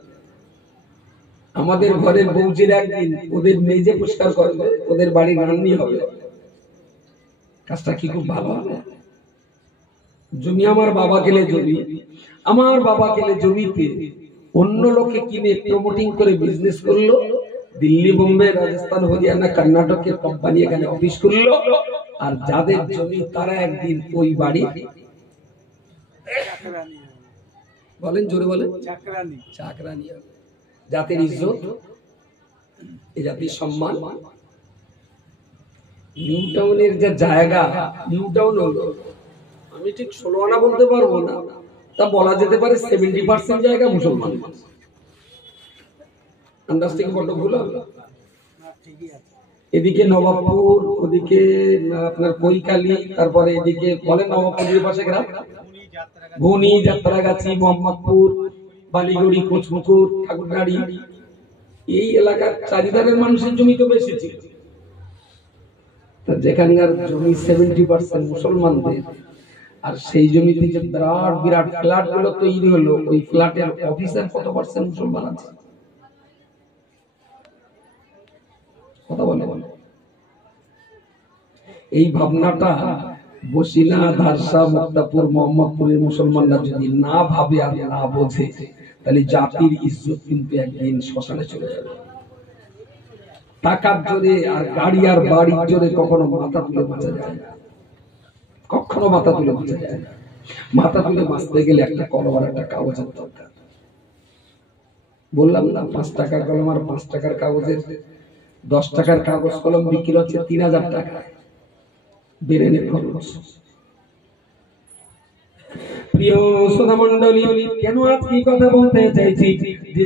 আমাদের ঘরের বউজিরা একদিন ওদের মেজে পরিষ্কার করবে, ওদের বাড়ি রান্নি হবে। কাজটা কি খুব ভালো হবে? জমি আমার বাবা গেলে জমি, আমার বাবা গেলে জমিতে অন্য লোকে কিনে প্রমোটিং করে বিজনেস করলো, দিল্লি, বোম্বে, রাজস্থান, হরিয়ানা, কর্ণাটকের কোম্পানি এখানে অফিস করলো, আর যাদের জমি তারা একদিন ওই বাড়ি বলেন, জোরে বলেন, চাকরানি। জাতির ইজ্জত, এই জাতির সম্মান। নিউ টাউনের যে জায়গা, নিউ টাউন হলো, আমি ঠিক 16 আনা বলতে পারবো না, তা বলা যেতে পারে 70% জায়গা মুসলমান। আন্দাজ থেকে বড্ড ভুল হবে। এদিকে নবাবপুর, ওদিকে আপনার কৈকালী, তারপরে এদিকে বলেন নবাবপুরের পাশে গ্রাম ভুনি, যাত্রাগাছি, মোহাম্মদপুর, বালিগড়ি, কোচপুকুর, ঠাকুরগাড়ি, এই এলাকার চারিধারের মানুষের জমি তো বেশি ছিল। যেখানকার জমি 70% মুসলমানদের, আর সেই জমিতে যে বিরাট বিরাট ফ্ল্যাট গুলো তৈরি হলো, ওই ফ্ল্যাটের অফিসার কত % মুসলমান আছে? কথা বলে বলে এই ভাবনাটা বসিনা, ধারসা, মুক্তাপুর, মোহাম্মদপুরের মুসলমানরা যদি না ভাবে আর না বোঝে, তাহলে জাতির ইজ্জত কিন্তু একদিন শ্মশানে চলে যাবে। টাকার জোরে আর গাড়ি আর বাড়ির জোরে কখনো মাথা তুলে বাঁচা যায় না, কখনো মাথা তুলে বাঁচা যায় না। মাথা তুলে বাঁচতে গেলে একটা কলম আর একটা কাগজের দরকার। বললাম না 5 টাকার কলম আর 5 টাকার কাগজের 10 টাকার কাগজ কলম বিক্রি হচ্ছে 3000 টাকা। বেরেনে খরচ। প্রিয় শ্রোতা মণ্ডলী, কেন আজকে কথা বলতে চাইছি, যে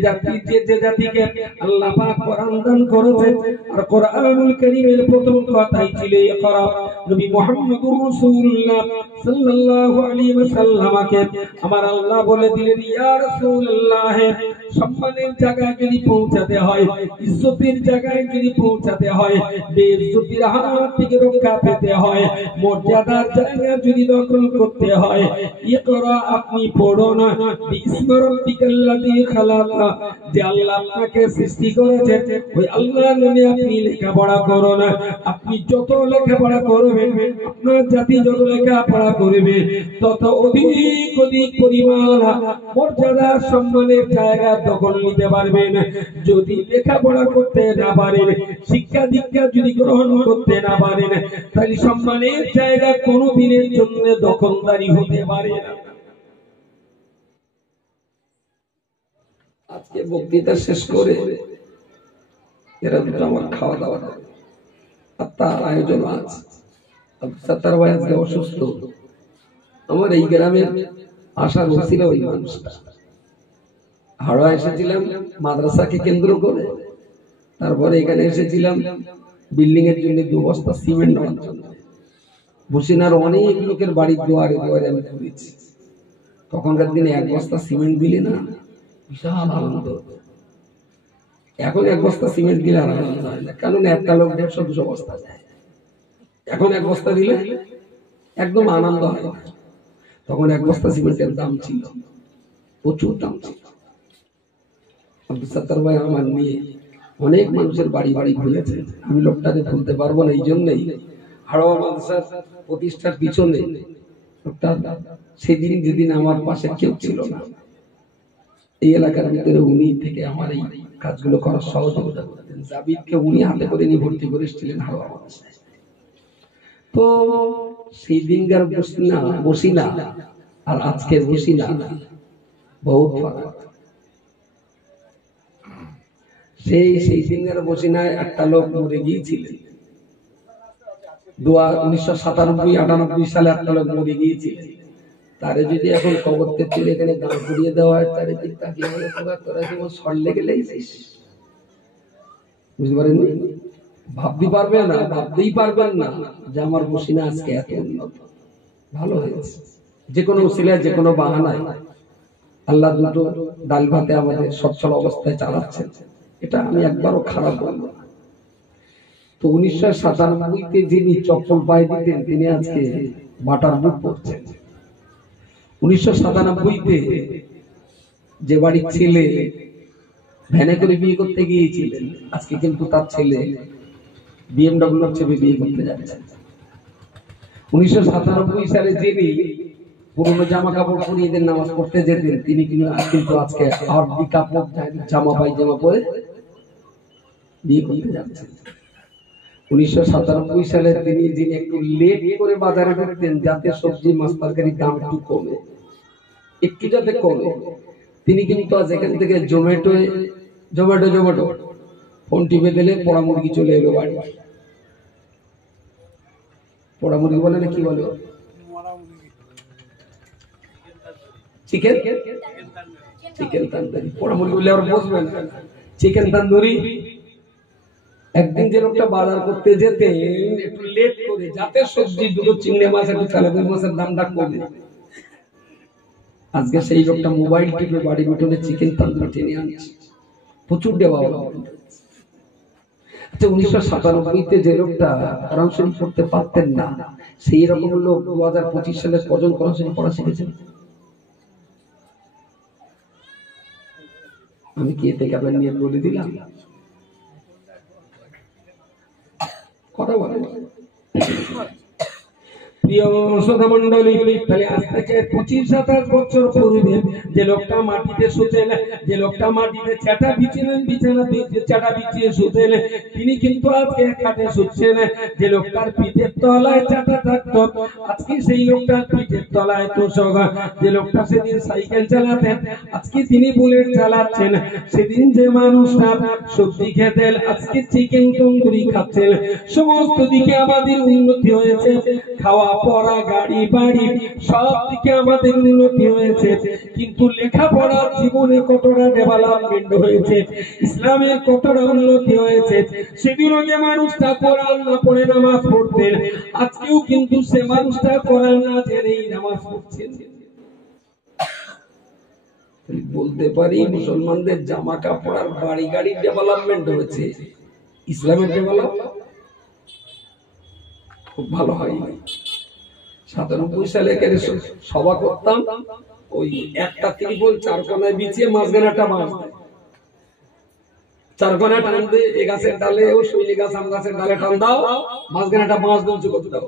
জাতিকে আল্লাহ পাক কোরআন দান করেছে, আর কোরআনুল কারীমের প্রথম কথাই ছিল ইকরা। নবী মুহাম্মদুর রাসূলুল্লাহ সাল্লাল্লাহু আলাইহি ওয়াসাল্লামকে আমার আল্লাহ বলে দিলেন, ইয়া রাসূলুল্লাহ, সম্মানের জায়গায় যদি পৌঁছাতে হয়, ইজ্জতের জায়গায় যদি পৌঁছাতে হয়, বেইজ্জতির হাত থেকে রক্ষা পেতে হয়, মর্যাদার জায়গা যদি দখল করতে হয়, ইকরা আপনি পড়ো না, বিসমি রাব্বিকাল্লাযী খালাক, যে আল্লাহ আপনাকে সৃষ্টি করেছেন ওই আল্লাহর নামে আপনি লেখাপড়া করো না। আপনি যত লেখাপড়া করবেন, আপনার জাতি যত লেখাপড়া করবে, তত অধিক পরিমাণ মর্যাদা সম্মানের জায়গা দখল নিতে পারবেন। যদি লেখাপড়া করতে না পারেন, শিক্ষা দীক্ষা যদি গ্রহণ করতে না পারেন, তাহলে সম্মানের জায়গা কোনো দিনের জন্য দখলদারি হতে পারে না। আজকে বক্তৃতা শেষ করে এরা দুটো আমার খাওয়া দাওয়া আর তার আয়োজন আছে। তার ভাই আজকে অসুস্থ। আমার এই গ্রামের আশা ছিল ওই মানুষটা। হাওড়া এসেছিলাম মাদ্রাসাকে কেন্দ্র করে, তারপরে এখানে এসেছিলাম বিল্ডিং এর জন্য 2 বস্তা সিমেন্ট নেওয়ার জন্য। বসিনার অনেক লোকের বাড়ির দুয়ারে দুয়ারে আমি ঘুরেছি। তখনকার দিনে 1 বস্তা সিমেন্ট দিলে না বিশাল আনন্দ। এখন 1 বস্তা সিমেন্ট দিলে আর আনন্দ হয় না, কারণ একটা লোক 150-200 বস্তা যায়। এখন 1 বস্তা দিলে একদম আনন্দ হয় না। তখন 1 বস্তা সিমেন্টের দাম ছিল, প্রচুর দাম ছিল। আব্দুল সাত্তার ভাই আমার নিয়ে অনেক মানুষের বাড়ি বাড়ি ঘুরেছে। আমি লোকটাকে ভুলতে পারবো না, এই জন্যই হাওড়া মাদ্রাসার প্রতিষ্ঠার পিছনে লোকটা সেদিন যেদিন আমার পাশে কেউ ছিল না, এই এলাকার ভিতরে উনি থেকে আমার এই কাজগুলো করার সহযোগিতা করতেন। জাবিদকে উনি হাতে করে নিয়ে ভর্তি করে এসেছিলেন হাওড়া মাদ্রাসায়। তো সেই দিনকার বসিনা আর আজকের বসিনা বহুত ফারাক। সেই দিনকার বসিনায় একটা লোক মরে গিয়েছিলেন। 1997-98 সালে একটা লোক মরে গিয়েছিলেন। তারে যদি এখন কবরতে তুলে এখানে দাঁড় করিয়ে দেওয়া হয়, তারে দিক তাকিয়ে বলে তোরা যেমন সর লেগে লেগেছিস, বুঝতে পারেননি? ভাবতেই পারবেন না যে আমার বসিনা আজকে এত উন্নত ভালো হয়েছে। যে কোনো উসিলায়, যে কোনো বাহানায় আল্লাহ দুটো ডাল ভাতে আমাদের সচ্ছল অবস্থায় চালাচ্ছেন, এটা আমি একবারও খারাপ বলবো না। তো 1997-তে যিনি চপ্পল পায়ে দিতেন, তিনি আজকে বাটার বুট পরছেন। 1997-তে যে বাড়ির ছেলে ভ্যানে করে বিয়ে করতে গিয়েছিলেন, আজকে কিন্তু তার ছেলে BMW চেপে বিয়ে করতে যাচ্ছে। 1997 সালে যিনি পুরনো জামা কাপড় পরিয়ে দেন নামাজ পড়তে যেতেন, তিনি কিন্তু আজকে আরবি কাপড় জামা পায়জামা পরে বিয়ে করতে যাচ্ছেন। 1997 সালে যিনি একটু লেট করে বাজারে ঢুকতেন যাতে সবজি মাছ তরকারির দাম একটু কমে, তিনি কিন্তু আজ এখান থেকে জোম্যাটো ফোন টিপে দিলে পোড়া মুরগি চলে এলো বাড়ি। পোড়া মুরগি বলে না, কি বলে, চিকেন তান্দুরি। পোড়া মুরগি বলে আর বসবেন, চিকেন তান্দুরি। একদিন যে লোকটা বাজার করতে যেতেন একটু লেট করে, যাতে সবজি দুটো চিংড়ি মাছ একটু কালাবুই মাছের দামটা কমে, আজকে সেই লোকটা মোবাইল টিপে বাড়ি উঠোনে চিকেন তান্দুরি টেনে আনছে, প্রচুর দেওয়া হলো। আচ্ছা, 1997-তে যে লোকটা কোরআন শরীফ পড়তে পারতেন না, সেই রকম লোক 2025 সালে কজন কোরআন শরীফ পড়া শিখেছেন? আমি কি এতে আপনার নিয়ে বলে দিলাম? কথা বলেন। প্রিয় শ্রোতা মণ্ডলী, তাহলে আজ থেকে 25-27 বছর পূর্বে যে লোকটা মাটিতে শুতেন, যে লোকটা মাটিতে চাটা বিছিয়ে চাটা বিছিয়ে শুতেন, তিনি কিন্তু আজকে খাটে শুচ্ছেন। যে লোকটার পিঠের তলায় চাটা থাকতো, আজকে সেই লোকটার পিঠের তলায় তোষক। যে লোকটা সেদিন সাইকেল চালাতেন, আজকে তিনি বুলেট চালাচ্ছেন। সেদিন যে মানুষটা সবজি খেতেন, আজকে চিকেন তন্দুরি খাচ্ছেন। সমস্ত দিকে আমাদের উন্নতি হয়েছে, খাওয়া পড়া গাড়ি বাড়ি সব দিকে আমাদের উন্নতি হয়েছে, কিন্তু লেখাপড়ার জীবনে কতটা ডেভেলপমেন্ট হয়েছে, ইসলামের কতটা উন্নতি হয়েছে। সেদিনও যে মানুষটা কোরআন না পড়ে নামাজ পড়তেন, আজকেও কিন্তু সে মানুষটা কোরআন না জেনেই নামাজ পড়ছেন। বলতে পারি মুসলমানদের জামা কাপড় আর বাড়ি গাড়ি ডেভেলপমেন্ট হয়েছে, ইসলামের ডেভেলপ খুব ভালো হয়। 97 সালে সভা করতাম, ওই একটা ত্রিপল 4 কোনায় বিছিয়ে মাঝখানে একটা বাঁশ, 4 কোনায় টান দিয়ে এ গাছের ডালে ও শৈলী গাছ আম গাছের ডালে টান দাও, মাঝখানে একটা বাঁশ দুলছে করতে দাও,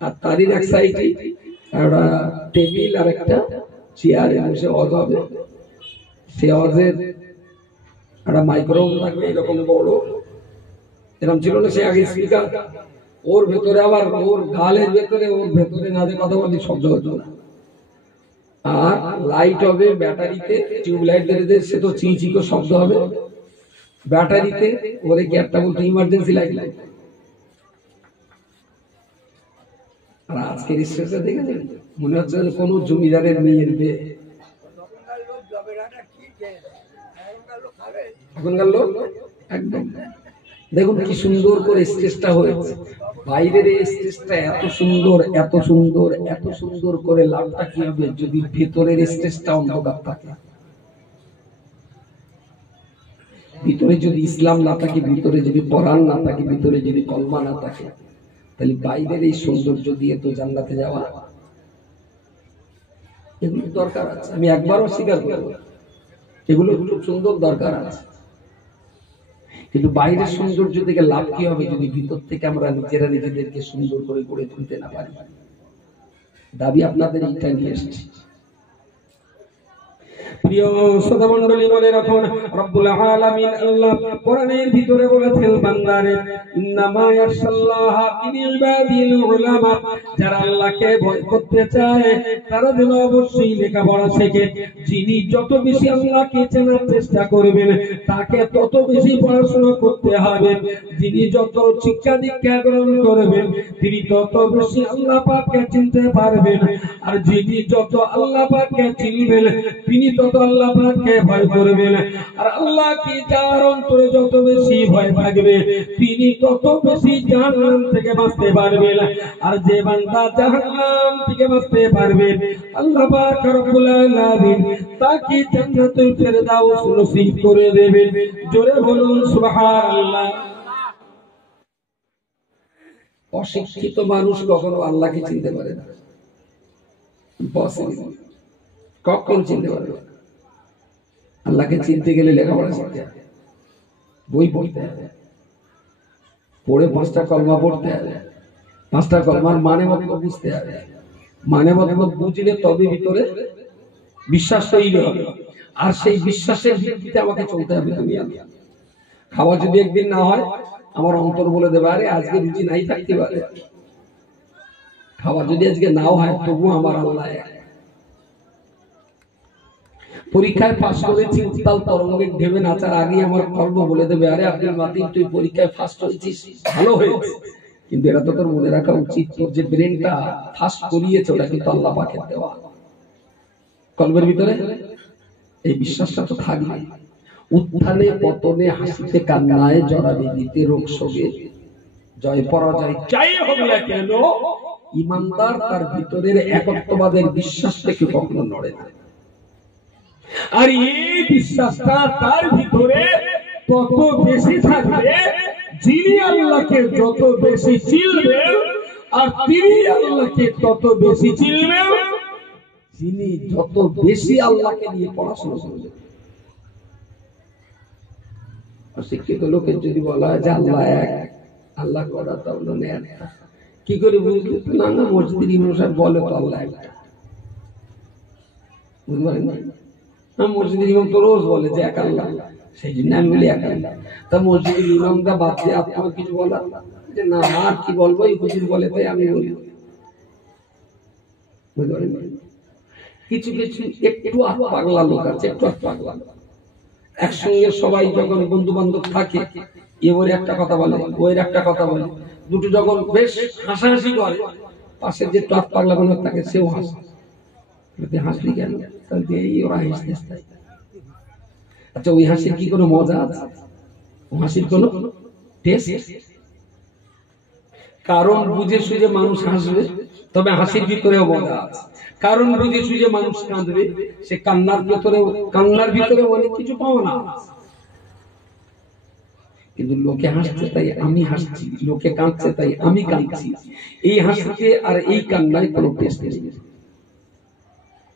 আর তারই এক সাইডে একটা টেবিল আর একটা চেয়ারে বসে অজ হবে। সে অজের একটা মাইক্রোফোন থাকবে এরকম বড়, এরকম ছিল না সে আগে স্পিকার, ওর ভেতরে আবার ওর গালের ভেতরে ওর ভেতরে না কথা বলতে শব্দ হতো না। আর লাইট হবে ব্যাটারিতে, টিউবলাইট ধরে সে তো চি চি করে শব্দ হবে। ব্যাটারিতে ওরে কি একটা বলতো ইমার্জেন্সি লাইট লাইট। আর আজকের স্টেজটা দেখেছেন, মনে হচ্ছে কোন জমিদারের মেয়ের বিয়ে। এখনকার লোক একদম দেখুন কি সুন্দর করে স্টেজটা হয়েছে, বাইরের এই স্টেজটা এত সুন্দর এত সুন্দর এত সুন্দর করে লাভটা কি হবে যদি ভেতরের স্টেজটা অন্ধকার থাকে। ভিতরে যদি ইসলাম না থাকে, ভিতরে যদি কোরআন না থাকে, ভিতরে যদি কলমা না থাকে, তাহলে বাইরের এই সৌন্দর্য দিয়ে তো জান্নাতে যাওয়া এগুলো দরকার আছে। আমি একবারও স্বীকার করব এগুলো খুব সুন্দর দরকার আছে, কিন্তু বাইরের সৌন্দর্য থেকে লাভ কি হবে যদি ভিতর থেকে আমরা নিজেরা নিজেদেরকে সুন্দর করে গড়ে তুলতে না পারি। দাবি আপনাদের এইটা নিয়ে এসেছি। প্রিয় শ্রোতা মণ্ডলী, মনে রাখুন রব্বুল আলামিন আল্লাহ কোরআনের ভিতরে বলেছেন, বান্দারে ইন্নামা ইয়াশাল্লাহা মিন ইবাদিল উলামা, যারা আল্লাহকে ভয় করতে চায় তারা যেন অবশ্যই লেখাপড়া শেখে। যিনি যত বেশি আল্লাহকে চেনার চেষ্টা করবেন তাকে তত বেশি পড়াশোনা করতে হবে। যিনি যত শিক্ষা দীক্ষা গ্রহণ করবেন তিনি তত বেশি আল্লাহ পাককে চিনতে পারবেন। আর যিনি যত আল্লাহ পাককে চিনবেন তিনি তত আল্লাহ পাককে ভয় করবেন। আর আল্লাহ কি যার অন্তরে যত বেশি ভয় থাকবে তিনি তত বেশি জাহান্নাম থেকে বাঁচতে পারবেন। আর যে বান্দা জাহান্নাম থেকে বাঁচতে পারবে আল্লাহ পাক রব্বুল আলামিন তাকে জান্নাতুল ফেরদাউস নসিব করে দেবেন। জোরে বলুন সুবহানাল্লাহ। অশিক্ষিত মানুষ কখনো আল্লাহকে চিনতে পারে না, কখন চিনতে পারবে? আল্লাহকে চিনতে গেলে লেখাপড়া শিখতে হবে, বই পড়তে হবে, পড়ে 5টা কলমা পড়তে হবে, 5টা কলমার মানে মতলব বুঝতে হবে, মানে মতলব বুঝলে তবে ভিতরে বিশ্বাস তৈরি হবে। আর সেই বিশ্বাসের ভিত্তিতে আমাকে চলতে হবে দুনিয়া। খাওয়া যদি একদিন না হয় আমার অন্তর বলে দেবে আরে আজকে রুচি নাই থাকতে পারে। খাওয়া যদি আজকে নাও হয় তবু আমার আল্লাহ। পরীক্ষায় পাস করেছি উত্তাল তরঙ্গের ঢেবে নাচার আগে আমার কর্ম বলে দেবে আরে আব্দুল মাতিন তুই পরীক্ষায় ফার্স্ট হয়েছিস, ভালো হয়েছে, কিন্তু এটা তো তোর মনে রাখা উচিত তোর যে ব্রেনটা ফার্স্ট করিয়েছে ওটা কিন্তু আল্লাহ পাকের দেওয়া। কলবের ভিতরে এই বিশ্বাসটা তো থাকবে। উত্থানে পতনে হাসিতে কান্নায় জড়াবে দিতে রোগ শোকে, জয় পরাজয় যাই হোক না কেন ইমানদার তার ভিতরের একত্ববাদের বিশ্বাস থেকে কখনো নড়ে না। আর এই বিশ্বাসটা তার ভিতরে তত বেশি থাকবে যিনি আল্লাহকে যত বেশি চিনবেন আর তিনি আল্লাহকে তত বেশি চিনবেন যিনি যত বেশি আল্লাহকে নিয়ে পড়াশোনা করবেন। শিক্ষিত লোকের যদি বলা হয় যে আল্লাহ এক, আল্লাহ করা তাহলে একটা, কি করে বুঝলি? না না, মসজিদের ইমাম সাহেব বলে তো আল্লাহ একটা, বুঝতে পারেন না? মসজিদের ইমাম তো রোজ বলে যে এক আল্লাহ, সেই জন্য আমি বলি এক আল্লাহ। তা মসজিদের ইমামরা বাদ দিয়ে আপনার কিছু বলার যে না, আর কি বলবো, এই হুজুর বলে তাই আমি বলি, বুঝতে পারেন? কিছু কিছু একটু পাগলা লোক আছে, একটু পাগলা, একসঙ্গে সবাই যখন বন্ধু বান্ধব থাকে, এবার একটা কথা বলে, ওর একটা কথা বলে, দুটো যখন বেশ হাসাহাসি করে, পাশে যে টপ পাগলা বান্ধব থাকে সেও হাসে। হাসলি কেন? তাহলে এই ওরা হাসতে। আচ্ছা, ওই হাসির কি কোনো মজা আছে? হাসির কোনো টেস্ট? কারণ বুঝে সুঝে মানুষ হাসবে, তবে হাসির ভিতরেও মজা আছে। কারণ বুঝে সুঝে মানুষ কাঁদবে, সে কান্নার ভিতরে অনেক কিছু পাওনা। কিন্তু লোকে হাসছে তাই আমি হাসছি, লোকে কাঁদছে তাই আমি কাঁদছি, এই হাসিতে আর এই কান্নায় কোনো টেস্ট নেই,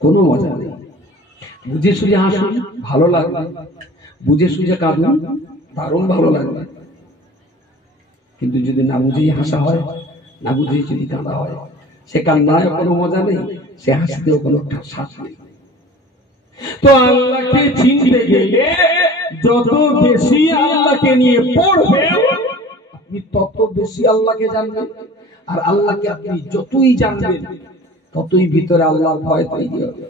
কোনো মজা নেই। বুঝে সুঝে হাসুন, ভালো লাগবে। বুঝে সুঝে কাঁদুন, দারুণ ভালো লাগবে। কিন্তু যদি না বুঝেই হাসা হয়, না বুঝেই যদি কাঁদা হয়, সে কান্নায় কোনো মজা নেই, সে হাসিতেও কোনো শ্বাস নেই। তো আল্লাহকে চিনতে গেলে যত বেশি আল্লাহকে নিয়ে পড়বে, আপনি তত বেশি আল্লাহকে জানবেন। আর আল্লাহকে আপনি যতই জানবেন, ততই ভিতরে আল্লাহর ভয় তৈরি হবে।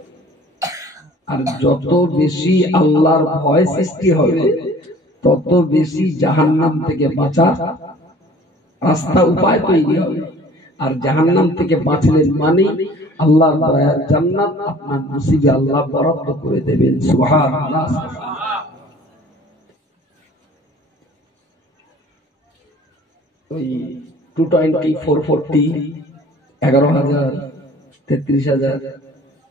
আর যত বেশি আল্লাহর ভয় সৃষ্টি হবে, তত বেশি জাহান্নাম থেকে বাঁচার রাস্তা উপায় তৈরি হবে। আর জাহান্নাম থেকে বাঁচলেন মানে আল্লাহর দয়ার জান্নাত আপনার নসিবে আল্লাহ বরাদ্দ করে দেবেন। সুবহানাল্লাহ। ওই 220, 440, 11,000, 33,000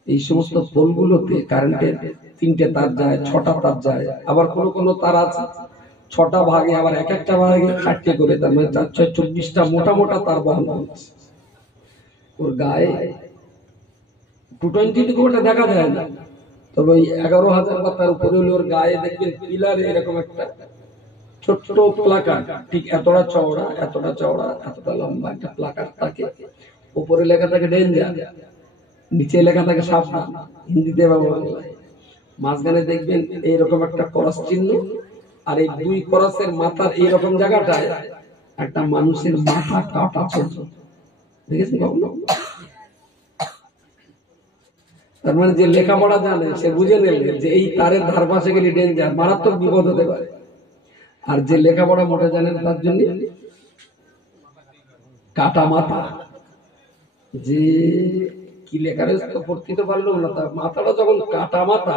এই সমস্ত পোলগুলোতে কারেন্টের 3টে তার যায়, 6টা তার যায়। আবার কোন কোন তার আছে 6টা ভাগে, আবার এক একটা ভাগে 4টে করে, তার মানে 4 6 24টা মোটা মোটা তার বহন করছে। ওর গায়ে 220 থেকে ওটা দেখা যায় না, তবে ওই 11,000 বা তার উপরে হলে ওর গায়ে দেখবেন পিলারে এরকম একটা ছোট প্লাকার্ড, ঠিক এতটা চওড়া, এতটা চওড়া, এতটা লম্বা একটা প্লাকার্ড থাকে। উপরে লেখা থাকে ডেঞ্জার, নিচে লেখা থাকে সাবধান, হিন্দিতে বা বাংলায়। মাঝখানে দেখবেন এইরকম একটা ক্রস চিহ্ন, আর এই দুই ক্রসের মাথার এইরকম জায়গাটায় একটা মানুষের মাথা কাটা ছোট, দেখেছেন কখনো? তার মানে যে লেখাপড়া জানে সে বুঝে নেবে যে এই তারের ধার পাশে গেলে ডেঞ্জার, মারাত্মক বিপদ হতে পারে। আর যে লেখাপড়া মোটে জানেন তার জন্য কাটা মাথা, যে কি লেখা রয়েছে তো পড়তে তো পারলো না, তার মাথাটা যখন কাটা মাথা,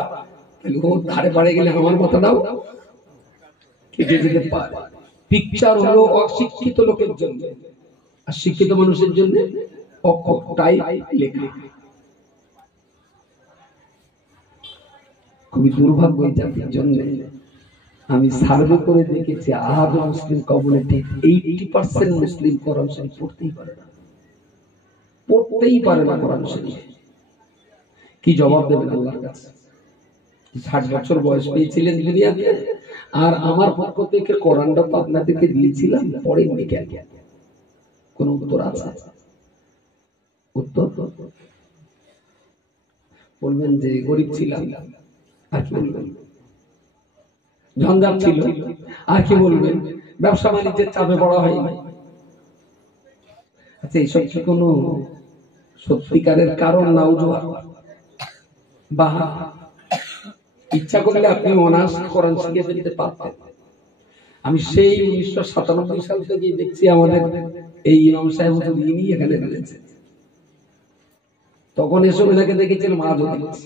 তাহলে ও ধারে বাড়ে গেলে আমার মাথাটাও কেটে যেতে পারে। পিকচার হলো অশিক্ষিত লোকের জন্য, আর শিক্ষিত মানুষের জন্য অক্ষরটাই লেখা। খুবই দুর্ভাগ্য এই জাতির জন্য। আমি সার্ভে করে দেখেছি, আহাদ মুসলিম কমিউনিটি 80% মুসলিম কোরআন শরীফ পড়তেই পারে না, পড়তেই পারে না কোরআন শরীফ। কি জবাব দেবেন আল্লাহর কাছে? 60 বছর বয়স পেয়েছিলেন দুনিয়াতে, আর আমার পক্ষ থেকে কোরআনটা তো আপনাদেরকে দিয়েছিলাম, পড়েননি কেন? কোন উত্তর আছে? উত্তর বলবেন যে গরিব ছিলাম, আর কি বলবেন? ঝঞ্ঝাট ছিল, আর কি বলবেন? ব্যবসা বাণিজ্যের চাপে পড়া হয়নি। আচ্ছা, এইসব কি কোনো সত্যিকারের কারণ না অজুহাত? বা ইচ্ছা করলে আপনি অনার্স কোরআন শিখে ফেলতে পারতেন। আমি সেই 1997 সাল থেকে দেখছি আমাদের এই ইমাম সাহেব ইনি এখানে রয়েছে। তখন এসব এলাকে দেখেছিলাম, আজও দেখছি।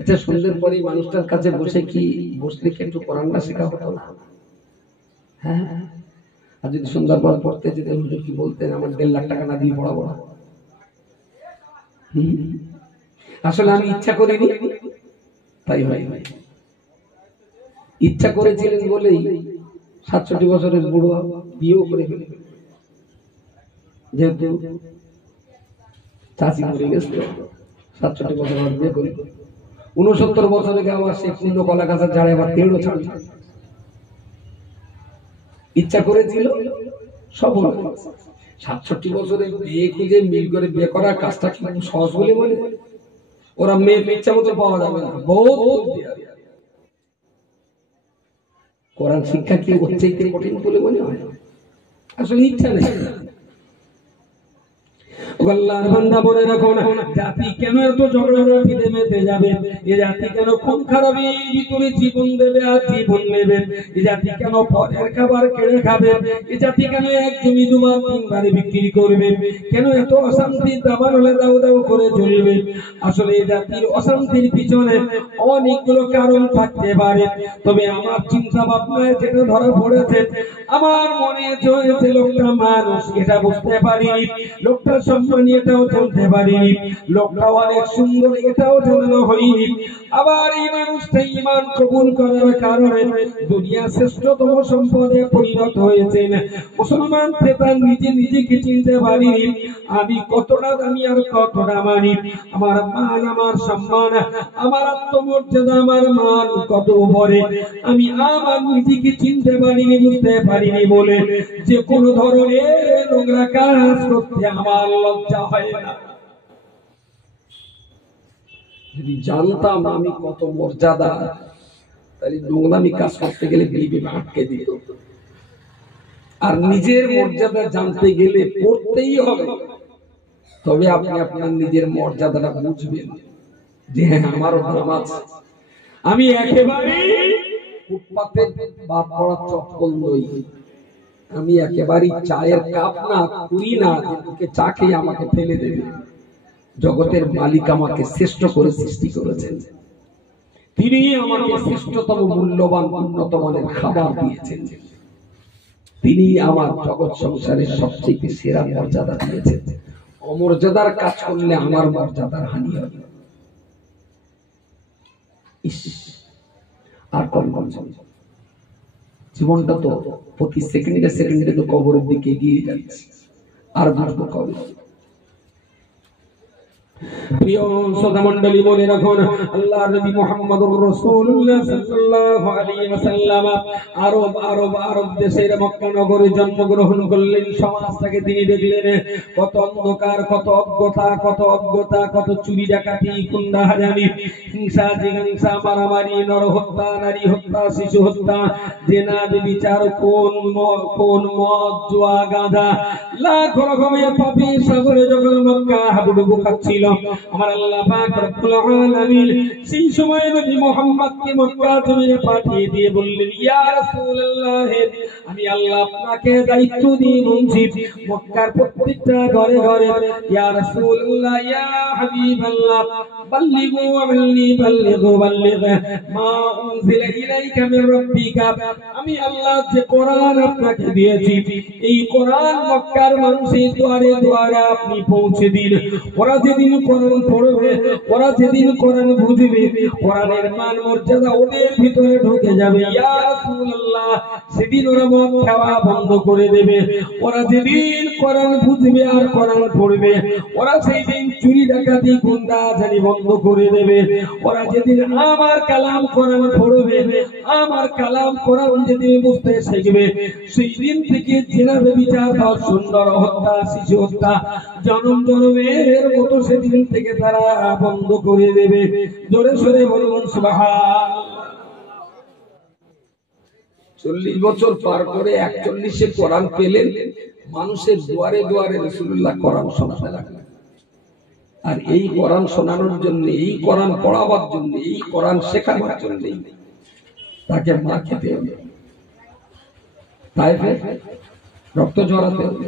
আচ্ছা, সন্ধ্যের পরে মানুষটার কাছে বসে কি বসলে কি একটু কোরআনটা শেখা হতো না? হ্যাঁ, আর যদি সন্ধ্যার পর পড়তে যেতে হুজুর কি বলতেন, আমার 1.5 লাখ টাকা না দিয়ে পড়াবো না। আসলে আমি ইচ্ছা করিনি, তাই হয়। ইচ্ছা করেছিলেন বলেই 67 বছরের বুড়ো বিয়েও করে ফেলে, যেহেতু চাচি মরে গেছিল 67 বছর বিয়ে করে 69 বছরে আবার সেই পূর্ণ কলা গাছের ঝাড়ে আবার 13 ছাড়। ইচ্ছা করেছিল সফল। 67 বছরে বিয়ে খুঁজে মিল করে বিয়ে করার কাজটা কি সহজ বলে মনে? ওরা মেয়ে ইচ্ছা মতো পাওয়া যাবে না, বহুত কোরআন শিক্ষা কি হচ্ছে কঠিন বলে মনে হয়? আসলে ইচ্ছা নেই। আল্লাহর বান্দা বলে রাখো না, জাতি কেন এত ঝগড়াঝাটিতে মেতে যাবে? এই জাতি কেন খুন খারাপির ভিতরে জীবন দেবে আর জীবন নেবে? এই জাতি কেন পরের খাবার কেড়ে খাবে? এই জাতি কেন এক জমি দুবার তিনবারে বিক্রি করবে? কেন এত অশান্তির দাবার হলে দাও দাও করে চলবে? আসলে এই জাতির অশান্তির পিছনে অনেকগুলো কারণ থাকতে পারে, তবে আমার চিন্তা ভাবনায় যেটা ধরা পড়েছে, আমার মনে চলছে লোকটা মানুষ এটা বুঝতে পারিনি, লোকটা সম্মানী এটাও জানতে পারিনি, লোকটা অনেক সুন্দর এটাও জানানো হয়নি। আবার এই মানুষটা ঈমান কবুল করার কারণে দুনিয়ার শ্রেষ্ঠতম সম্পদে পরিণত হয়েছেন। মুসলমান তার নিজেকে চিনতে পারিনি, আমি কতটা দামি আর কতটা মানি, আমার মান আমার সম্মান আমার আত্মমর্যাদা আমার মান কত উপরে, আমি আমার নিজেকে চিনতে পারিনি, বুঝতে পারিনি বলে যে কোনো ধরনের নোংরা কাজ করতে আমার লজ্জা হয় না। যদি জানতাম আমি কত মর্যাদা, তাহলে নোংরামি কাজ করতে গেলে বিবে আটকে দিত। আর নিজের মর্যাদা জানতে গেলে পড়তেই হবে, তবে আপনি আপনার নিজের মর্যাদাটা বুঝবেন যে হ্যাঁ আমারও দাম আছে। আমি একেবারে ফুটপাতে বাদ পড়া চপ্পল নই, আমি একেবারে চায়ের কাপ না কুড়ি না যে চা খেয়ে আমাকে ফেলে দেবে। জগতের মালিক আমাকে শ্রেষ্ঠ করে সৃষ্টি করেছেন, তিনি আমাকে শ্রেষ্ঠতম মূল্যবান উন্নত মানের খাবার দিয়েছেন, তিনি আমার জগৎ সংসারের সবচেয়ে সেরা মর্যাদা দিয়েছেন। অমর্যাদার কাজ করলে আমার মর্যাদার হানি হবে। আর কম জীবনটা তো প্রতি সেকেন্ডে সেকেন্ডে তো কবরের দিকে এগিয়ে যাচ্ছে, আর বুঝবো কবে? প্রিয় শ্রোতা মণ্ডলী বলে রাখুন, আল্লাহর নবী মুহাম্মদুর রাসূলুল্লাহ সাল্লাল্লাহু আলাইহি ওয়াসাল্লাম আরব দেশের মক্কা নগরে জন্মগ্রহণ করলেন। সমাজটাকে তিনি দেখলেন কত অন্ধকার, কত অজ্ঞতা, কত চুরি ডাকাতি, খুন হারামি, হিংসা জিজ্ঞাসা, মারামারি, নরহত্যা, নারী হত্যা, শিশু হত্যা, জেনা, ব্যভিচার, কোন মদ, জুয়া, গাঁজা, লাখ রকমের পাপের সাগরে যখন মক্কা হাবুডুবু খাচ্ছিল, আমার আল্লাহ পাক রব্বুল আলামিন সেই সময় নবী মুহাম্মদকে মক্কা জমিনে পাঠিয়ে দিয়ে বললেন, ইয়া রাসূলুল্লাহ, আমি আল্লাহ আপনাকে দায়িত্ব দিয়ে বলছি মক্কার প্রত্যেকটা ঘরে ঘরে ইয়া রাসূলুল্লাহ ইয়া হাবিবাল্লাহ বাল্লিগু আন্নি বাল্লিগু মা উনজিলা ইলাইকা মির রাব্বিকা, আমি আল্লাহ যে কোরআন আপনাকে দিয়েছি এই কোরআন মক্কার মানুষের দুয়ারে দুয়ারে আপনি পৌঁছে দিন। ওরা যেদিন কোরআন পড়বে, ওরা যেদিন কোরআন বুঝবে, কোরআনের মান মর্যাদা ওদের ভিতরে ঢুকে যাবে। ইয়া রাসূলুল্লাহ, সেদিন ওরা মদ খাওয়া বন্ধ করে দেবে। ওরা যেদিন কোরআন বুঝবে আর কোরআন পড়বে, ওরা সেই দিন চুরি ডাকাতি গুন্ডাজানি বন্ধ করে দেবে। ওরা যেদিন আমার কালাম কোরআন পড়বে, আমার কালাম কোরআন যেদিন বুঝতে শিখবে, সেই দিন থেকে জেনা ব্যভিচার, ধর্ষণ, নরহত্যা, শিশু হত্যা, জনম জনমের মতো সেদিন থেকে তারা বন্ধ করে দেবে। জোরে সোরে বলুন সুবহানাল্লাহ। 40 বছর পার করে 41-এ কোরআন পেলেন, মানুষের দুয়ারে দুয়ারে রাসূলুল্লাহ কোরআন শোনাতে লাগলেন। আর এই কোরআন শোনানোর জন্য, এই কোরআন পড়াবার জন্য, এই কোরআন শেখাবার জন্য তাকে মার খেতে হবে, তাইফে রক্ত ঝরাতে হবে।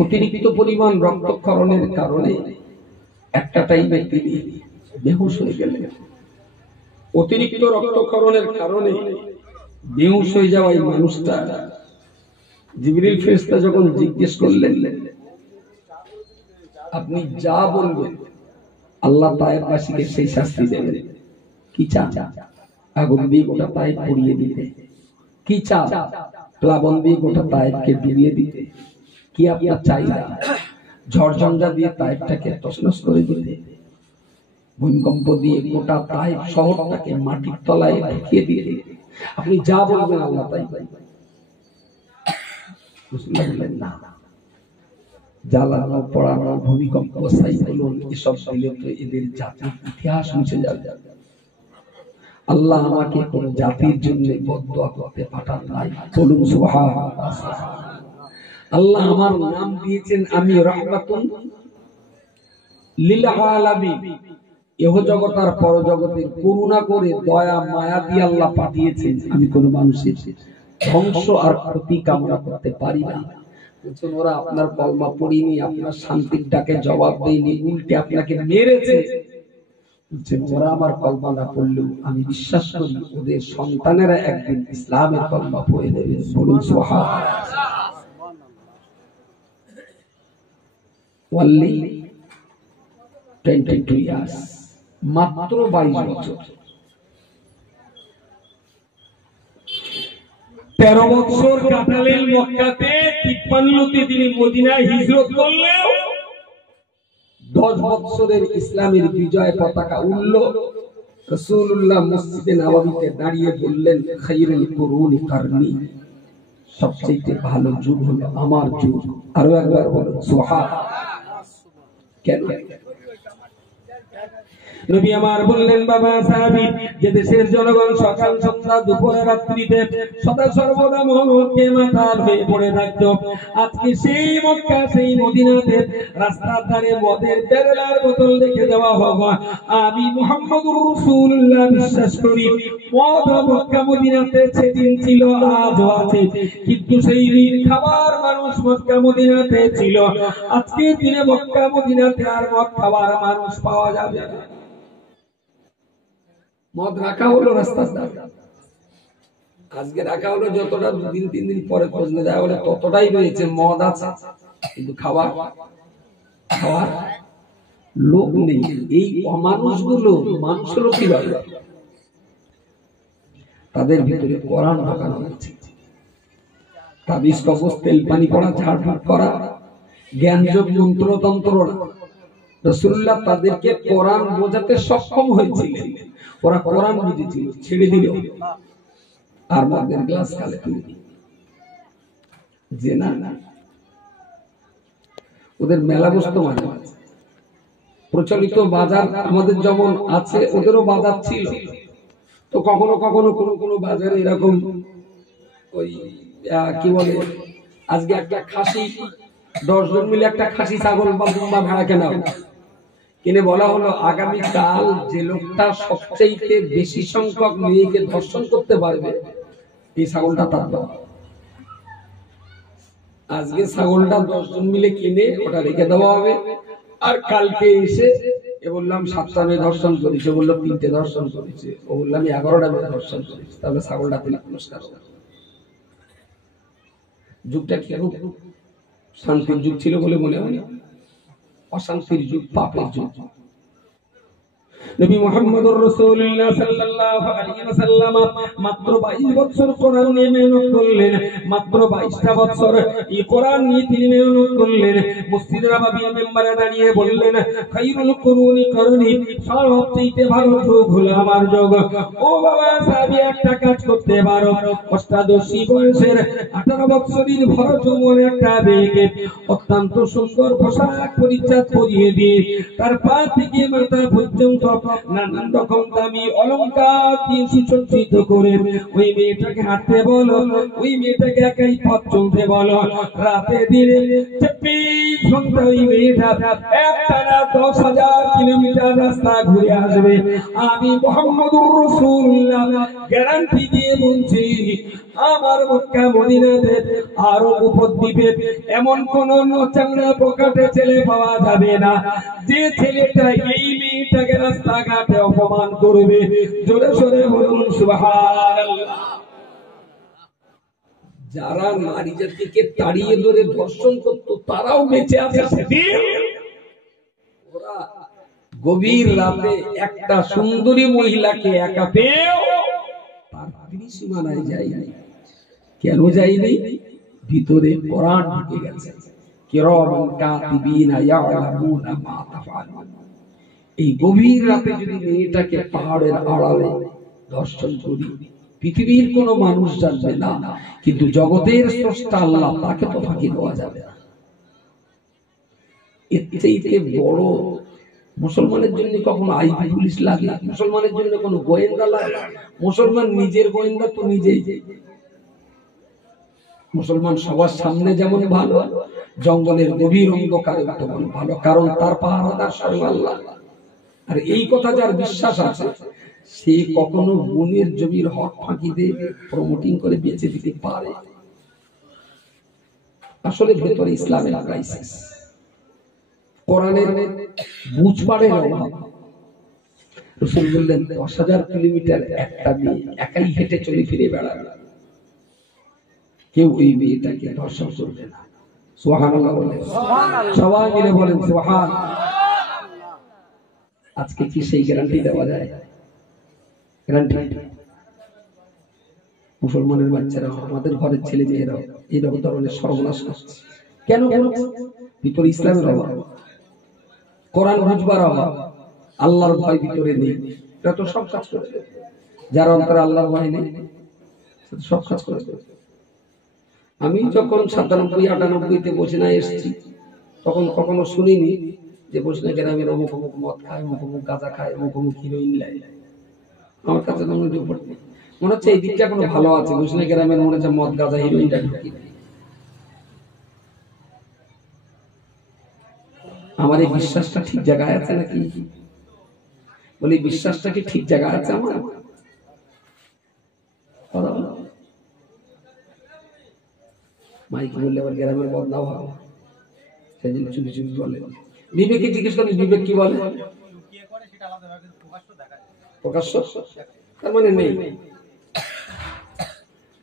অতিরিক্ত পরিমাণ রক্তক্ষরণের কারণে একটা টাইমে তিনি বেহুশ হয়ে গেলেন। অতিরিক্ত রক্তক্ষরণের কারণে বেহুশ হয়ে যাওয়া এই মানুষটা জিবরিল ফেরেশতা যখন জিজ্ঞেস করলেন, আপনি যা বলবেন আল্লাহ তায়েফবাসীকে সেই শাস্তি দেবেন, কি চান? আগুন দিয়ে গোটা তায়েফ পুড়িয়ে দিতে? কি চান? প্লাবন দিয়ে গোটা তায়েফকে ডুবিয়ে দিতে? কি আপনার চাহিদা? ঝড়ঝঞ্ঝা দিয়ে তায়েফটাকে তছনছ করে দিতে? ভূমিকম্প দিয়ে গোটা তায়েফ শহরটাকে মাটির তলায় ঢুকিয়ে দিয়ে দিতে? আপনি যা বলবেন আল্লাহ তাই। রাসূলুল্লাহ বললেন না, জ্বালানো পড়ানো ভূমিকম্প সাইক্লোন এসব দিলে তো এদের জাতির ইতিহাস মুছে যাবে। আল্লাহ আমাকে কোন জাতির জন্য বদদুয়া করতে পাঠান নাই, বলুন সুবহানাল্লাহ। আল্লাহ আমার নাম দিয়েছেন আমি রাহমাতুন লিল আলামিন, এহ জগৎ আর পরজগতের করুণা করে দয়া মায়া দিয়ে আল্লাহ পাঠিয়েছেন। আমি কোন মানুষের ধ্বংস আর ক্ষতি কামনা করতে পারি না। ওরা আপনার কলমা পড়িনি, আপনার শান্তির ডাকে জবাব দেয়নি, উল্টে আপনাকে মেরেছে। ওরা আমার কলমা না পড়লেও আমি বিশ্বাস করি ওদের সন্তানেরা একদিন ইসলামের কলমা পড়ে দেবে, বলুন সুবহানাল্লাহ। only 22 years, মাত্র 22 বছর। 13 বছর কাটালেন মক্কাতে, 53তে তিনি মদিনায় হিজরত করলেও 10 বছরের ইসলামের বিজয় পতাকা উড়ল। রাসূলুল্লাহ মসজিদে নববীতে দাঁড়িয়ে বললেন, খায়রুল কুরুনি কারনি, সবচেয়ে ভালো যুগ হলো আমার যুগ। আরো একবার বলুন সুবহানাল্লাহ। কেন? নবী আমার বললেন, বাবা সাহাবী, যে দেশের জনগণ সকাল সন্ধ্যা দুপুর রাত্রিতে সদা সর্বদা মহকে মাতাল হয়ে পড়ে থাকতো, আজকে সেই মক্কা সেই মদিনাতে রাস্তার ধারে মদের বেরেলার বোতল রেখে দেওয়া হোক, আমি মুহাম্মদুর রাসূলুল্লাহ বিশ্বাস করি মদ মক্কা মদিনাতে সেদিন ছিল, আজও আছে, কিন্তু সেই দিন খাবার মানুষ মক্কা মদিনাতে ছিল, আজকে দিনে মক্কা মদিনাতে আর মদ খাবার মানুষ পাওয়া যাবে না। মদ রাখা হলো রাস্তার ধারে, আজকে রাখা হলো যতটা 2-3 দিন পরে খোঁজলে দেওয়া হলে ততটাই রয়েছে, মদ আছে কিন্তু খাওয়ার লোক নেই। এই অমানুষগুলো মানুষ হলো কিভাবে? তাদের ভিতরে কোরআন ঢোকানো হয়েছে, তাবিজ কবজ তেল পানি পড়া ঝাড়ফুঁক করা জ্ঞানযোগ মন্ত্রতন্ত্র। রাসূলুল্লাহ তাদেরকে কোরআন বোঝাতে সক্ষম হয়েছিলেন, ওরা কোরআন বুঝেছিল, ছেড়ে দিল আর মদের গ্লাস খালে তুলে দিল। যে না ওদের মেলা বসতো মাঝে মাঝে, প্রচলিত বাজার আমাদের যেমন আছে ওদেরও বাজার ছিল। তো কখনো কখনো কোনো বাজারে এরকম ওই কি বলে, আজকে একটা খাসি 10 জন মিলে একটা খাসি ছাগল বা ভেড়া কেনা কিনে বলা হলো আগামী কাল যে লোকটা সবচেয়ে বেশি সংখ্যক মেয়েকে ধর্ষণ করতে পারবে এই ছাগলটা তার দেওয়া। আজকে ছাগলটা 10 জন মিলে কিনে ওটা রেখে দেওয়া হবে, আর কালকে এসে বললাম 7টা মেয়ে ধর্ষণ করেছে, বললো 3টে ধর্ষণ করেছে, ও বললাম 11টা মেয়ে ধর্ষণ করেছে, তাহলে ছাগলটা পেলে পুরস্কার হবে। যুগটা কি শান্তির যুগ ছিল বলে মনে হয়? অশান্তির যুগ, পাপের যুগ। নবী মুহাম্মদুর রাসূলুল্লাহ সাল্লাল্লাহু আলাইহি ওয়াসাল্লাম মাত্র 22 বছর কোরআন নিয়ে মেহনত করলেন, মাত্র 22টা বছর এই কোরআন নিয়ে তিনি মেহনত করলেন। মসজিদে নববীর মিম্বরে দাঁড়িয়ে বললেন, খায়রুল কুরুনি কারনি, সবচেয়ে ভালো যুগ হলো আমার যুগ। ও বাবা সাহাবী, একটা কাজ করতে পারো, অষ্টাদশী বয়সের 18 বছরের ভর যৌবন একটা মেয়েকে অত্যন্ত সুন্দর পোশাক পরিচ্ছদ পরিয়ে দিয়ে তার পা থেকে মাথা পর্যন্ত নানান রকম দামি অলংকার দিয়ে সুসজ্জিত করে ওই মেয়েটাকে হাঁটতে বলো, ওই মেয়েটাকে একাই পথ চলতে বলো, রাতে দিনে 24 ঘন্টা ওই মেয়েটা একটানা 10,000 কিলোমিটার রাস্তা ঘুরে আসবে। আমি মুহাম্মদুর রাসূলুল্লাহ গ্যারান্টি দিয়ে বলছি, আমার মক্কা মদিনাতে আরো উপদ্বীপে এমন কোন চাংড়া পকেটে ছেলে পাওয়া যাবে না যে ছেলেটা এই মেয়েটাকে রাস্তাঘাটে অপমান করবে। জোরে সোরে বলুন সুবহানাল্লাহ। যারা নারী জাতিকে তাড়িয়ে ধরে ধর্ষণ করত তারাও বেঁচে আছে সেদিন। ওরা গভীর রাতে একটা সুন্দরী মহিলাকে একা পেয়েও তার ত্রিসীমানায় যায়নি। কেন যায়নি? ভিতরে কোরআন ঢুকে গেছে, কিরামান কাতিবিনা ইয়ালামুনা মা তাফআলুন। এই গভীর রাতে যদি মেয়েটাকে পাহাড়ের আড়ালে ধর্ষণ করি, পৃথিবীর কোন মানুষ জানবে না, কিন্তু জগতের স্রষ্টা আল্লাহ, তাকে তো ফাঁকি দেওয়া যাবে না। এর চাইতে বড় মুসলমানের জন্য কখনো আইবি পুলিশ লাগে? মুসলমানের জন্য কোনো গোয়েন্দা লাগে? মুসলমান নিজের গোয়েন্দা তো নিজেই। মুসলমান সবার সামনে যেমন ভালো, জঙ্গলের গভীর অন্ধকারে তেমন ভালো, কারণ তার পাহারাদার স্বয়ং আল্লাহ। আর এই কথা যার বিশ্বাস আছে, সে কখনো বনের জমির হক ফাঁকি দিয়ে প্রমোটিং করে বেঁচে দিতে পারে। আসলে ভেতরে ইসলামের ক্রাইসিস, কোরআনের বুঝপাড়ের অভাব। রাসূল বললেন 10,000 কিলোমিটার একটা মেয়ে একাই হেঁটে চলে ফিরে বেড়াবে, কেউ ওই মেয়েটাকে ধর্ষণ করবে না। সুবহানাল্লাহ বলেন, সবাই মিলে বলেন সুবহানাল্লাহ। আজকে কি সেই গ্যারান্টি দেওয়া যায়? গ্যারান্টি? মুসলমানের বাচ্চারা, আমাদের ঘরের ছেলে মেয়েরা এইরকম ধরনের সর্বনাশ করছে কেন? ভিতরে ইসলামের অভাব, কোরআন বুঝবার অভাব, আল্লাহর ভয় ভিতরে নেই। এটা তো সব কাজ করে, যার অন্তরে আল্লাহর ভয় নেই সব কাজ করে। আমি যখন 97-98-তে বসিনা এসেছি, তখন কখনো শুনিনি যে বসিনা গ্রামের অমুক অমুক মদ খায়, অমুক অমুক গাঁজা খায়, অমুক অমুক হিরোইন লাই। আমার কাছে মনে হচ্ছে এই দিকটা এখনো ভালো আছে। বসিনা গ্রামের মনে হচ্ছে মদ গাঁজা হিরোইনটা ঢুকি। আমার এই বিশ্বাসটা ঠিক জায়গায় আছে নাকি? বলি বিশ্বাসটা কি ঠিক জায়গায় আছে আমার? মাইক বললে আবার গ্রামের বদনাম হবে, সেই জন্য চুপি চুপি বলে। বিবেকে জিজ্ঞেস করেন, বিবেক কি বলে? প্রকাশ্য, তার মানে নেই।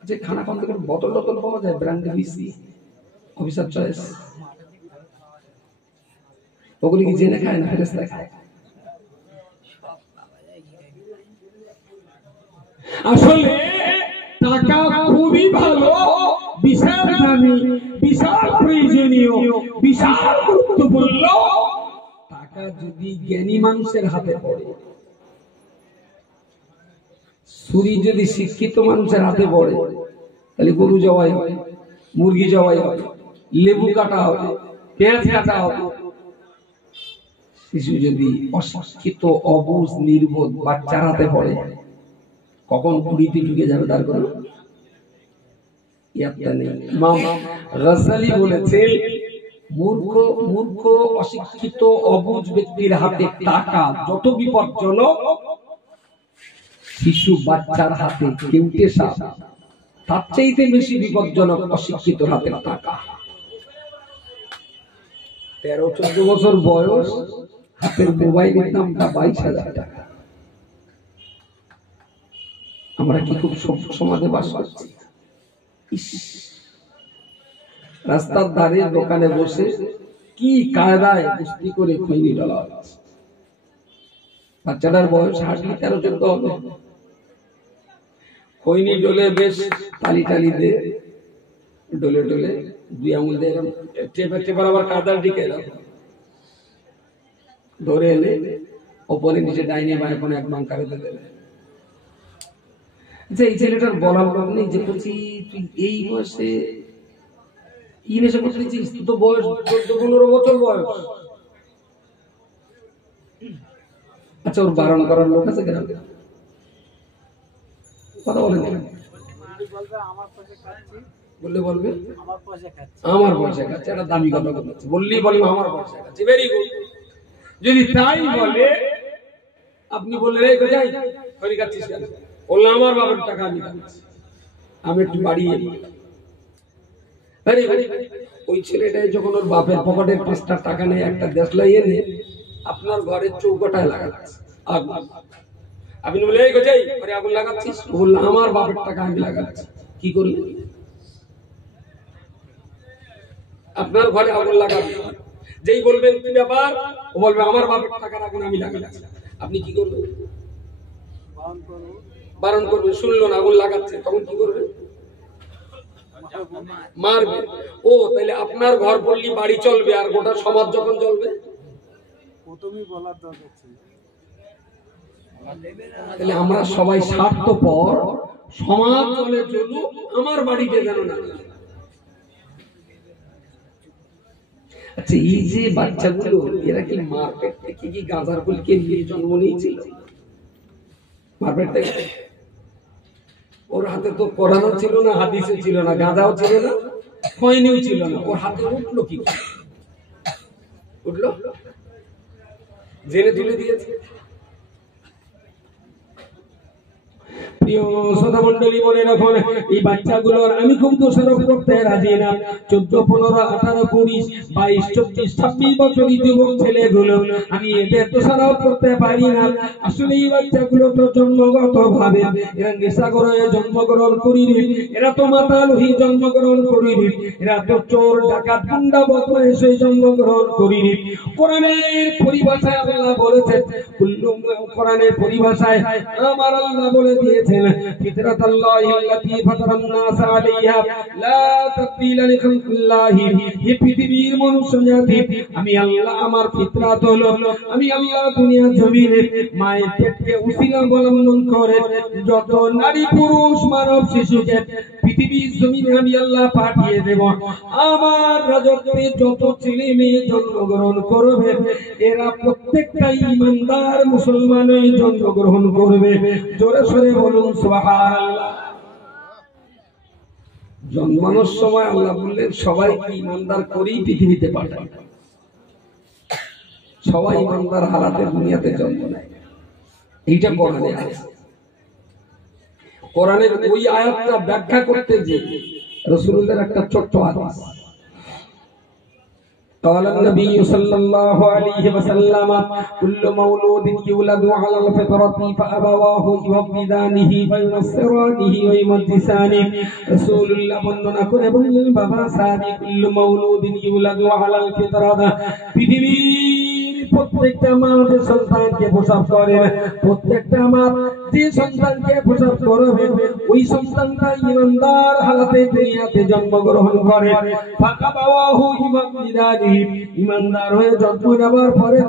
যে খানা খাওয়া থেকে বোতল টোতল পাওয়া যায়, ব্র্যান্ড হুইস্কি, অফিসার চয়েস, ওগুলি কি জেনে খায় না ফেরেশতা খায়? আসলে টাকা খুবই ভালো, বিশাল দামি, বিশাল প্রয়োজনীয়, বিশাল গুরুত্বপূর্ণ। টাকা যদি জ্ঞানী মানুষের হাতে পড়ে, ছুরি যদি শিক্ষিত মানুষের হাতে পড়ে, তাহলে গরু জবাই হয়, মুরগি জবাই হয়, লেবু কাটা হবে, পেঁয়াজ কাটা হবে। শিশু যদি অশিক্ষিত, অবুঝ, নির্বোধ বাচ্চার হাতে পড়ে, কখন কুড়িতে ঢুকে যাবে তার কোনো ইয়াত্তা নেই। ইমাম গাজ্জালী বলেছেন, মূর্খ, অশিক্ষিত, অবুঝ ব্যক্তির হাতে টাকা যত বিপজ্জনক, শিশু বাচ্চার হাতে কেউটে সাপ তার চাইতে বেশি বিপজ্জনক অশিক্ষিত হাতে টাকা। 13-14 বছর বয়স, হাতের মোবাইলের দামটা 22,000 টাকা। আমরা কি খুব সভ্য সমাজে বাস করছি? রাস্তার ধারে দোকানে বসে কি কায়দায় কুস্তি করে খৈনি ডলা হচ্ছে। বাচ্চাটার বয়স হাঁটলি 13-14 হবে, খৈনি ডলে বেশ তালি টালি দে, ডলে ডলে 2 আঙুল দিয়ে টেপে আবার কাদার দিকে ধরে এলে ওপরে নিচে ডাইনে বাঁয়ে কোনো এক বাঙ্কা বেঁধে দেবে। যে এই ছেলেটার বলার লোক নেই যে বলছি তুই এই বয়সে কি নেশা করতেছিস? তুই তো বয়স 14-15 বছর বয়স। আচ্ছা, ওর বারণ করার লোক আছে কেন? কথা বলেন, বললে বলবে আমার পয়সা খাচ্ছে, একটা দামি কথা বলছে, বললেই বলবে আমার পয়সা খাচ্ছে। Very good. যদি তাই বলে, আপনি বললেন এই কোথায় খড়ি খাচ্ছিস কেন? বললো আমার বাবার টাকা আমি খাচ্ছি, আমি একটু বাড়িয়ে। ওই ছেলেটাই যখন ওর বাপের পকেটের 5টা টাকা নেই, একটা দেশলাই এনে আপনার ঘরের চৌকাটায় লাগাচ্ছে আগুন। আপনি বলে এই কোথায় ঘরে আগুন লাগাচ্ছিস? বললো আমার বাপের টাকা আমি লাগাচ্ছি। কি করলেন? আপনার ঘরে আগুন লাগাবে, যেই বলবেন কি ব্যাপার, ও বলবে আমার বাপের টাকার আগুন আমি লাগাচ্ছি। আপনি কি করবেন? বারণ করবেন। শুনলো না, আগুন লাগাচ্ছে, তখন কি করবেন? মারবে। ও তাহলে আপনার ঘর পড়লি বাড়ি চলবে, আর গোটা সমাজ যখন চলবে? তাহলে আমরা সবাই স্বার্থপর, সমাজ চলে চলুক, আমার বাড়িতে যেন না। আচ্ছা, এই যে বাচ্চাগুলো, এরা কি মার্কেট থেকে কি গাঁজার ফুলকে নিয়ে জন্ম নিয়েছিল? মার্কেট থেকে? ওর হাতে তো কোরআনও ছিল না, হাদিসও ছিল না, গাঁজাও ছিল না, খৈনিও ছিল না, ওর হাতে উঠলো কি করে? উঠলো জেনে তুলে দিয়েছে। প্রিয় শ্রোতা মণ্ডলী, মনে রাখুন এই বাচ্চাগুলোর আমি খুব দোষারোপ করতে রাজি না। 14, 15, 18, 20, 22, 24, 26 বছরই যুবক ছেলেগুলো, আমি এদের দোষারোপ করতে পারি না। আসলে এই বাচ্চাগুলো তো জন্মগত ভাবে এরা নেশাগ্রহে জন্মগ্রহণ করিনি, এরা তো মাতাল হয়ে জন্মগ্রহণ করিনি, এরা তো চোর ডাকাত গুন্ডা বদমাইশ হয়ে জন্মগ্রহণ করিনি। কোরআনের পরিভাষায় আল্লাহ বলেছেন, কোরআনের পরিভাষায় আমার আল্লাহ বলে দিয়েছেন, ফিতরাতাল্লাহি আল্লাতী ফাতারান নাস আলাইহা লা তাবদীলা লিখালকিল্লাহি। হে পৃথিবীর মানুষ জাতি, আমি আল্লাহ আমার ফিতরাত হলো, আমি আল্লাহ দুনিয়া জমিনে মায়ের পেটকে উসিলা অবলম্বন করে যত নারী পুরুষ মানব শিশুকে পৃথিবীর জমিনে আমি আল্লাহ পাঠিয়ে দেব। আমার রাজত্বে যত ছেলে মেয়ে জন্মগ্রহণ করবে, এরা প্রত্যেকটাই ঈমানদার মুসলমান হয়ে জন্মগ্রহণ করবে। জোরে সরে বলুন সুবহানাল্লাহ। জন্মানোর সময় আল্লাহ বললেন সবাইকে ঈমানদার করেই পৃথিবীতে পাঠান। সবাই ঈমানদার হালাতে দুনিয়াতে জন্ম নেয়, এইটা কোরআনে আছে। কোরআনের ওই আয়াতটা ব্যাখ্যা করতে যে রাসূলুল্লাহর একটা ছোট্ট হাদিস, قال النبي صلى الله عليه وسلم كل مولود يولد على الفطرة فأبواه يهودانه وينصرانه ويمجسانه। রাসূলুল্লাহ বর্ণনা করে বললেন, বাবা সাহাবী, কুল্লু মাউলুদিন ইউলাদু আলাল ফিতরাত, পৃথিবীর প্রত্যেকটা মা যে সন্তানকে প্রসব করে, প্রত্যেকটা মা যে সন্তানকে প্রসব করবে, ওই সন্তানটা ঈমানদার হালাতে দুনিয়াতে জন্মগ্রহণ করে। ফাকাবাহু ইমানদারি, ঈমানদার হয়ে জন্ম নেওয়ার পরে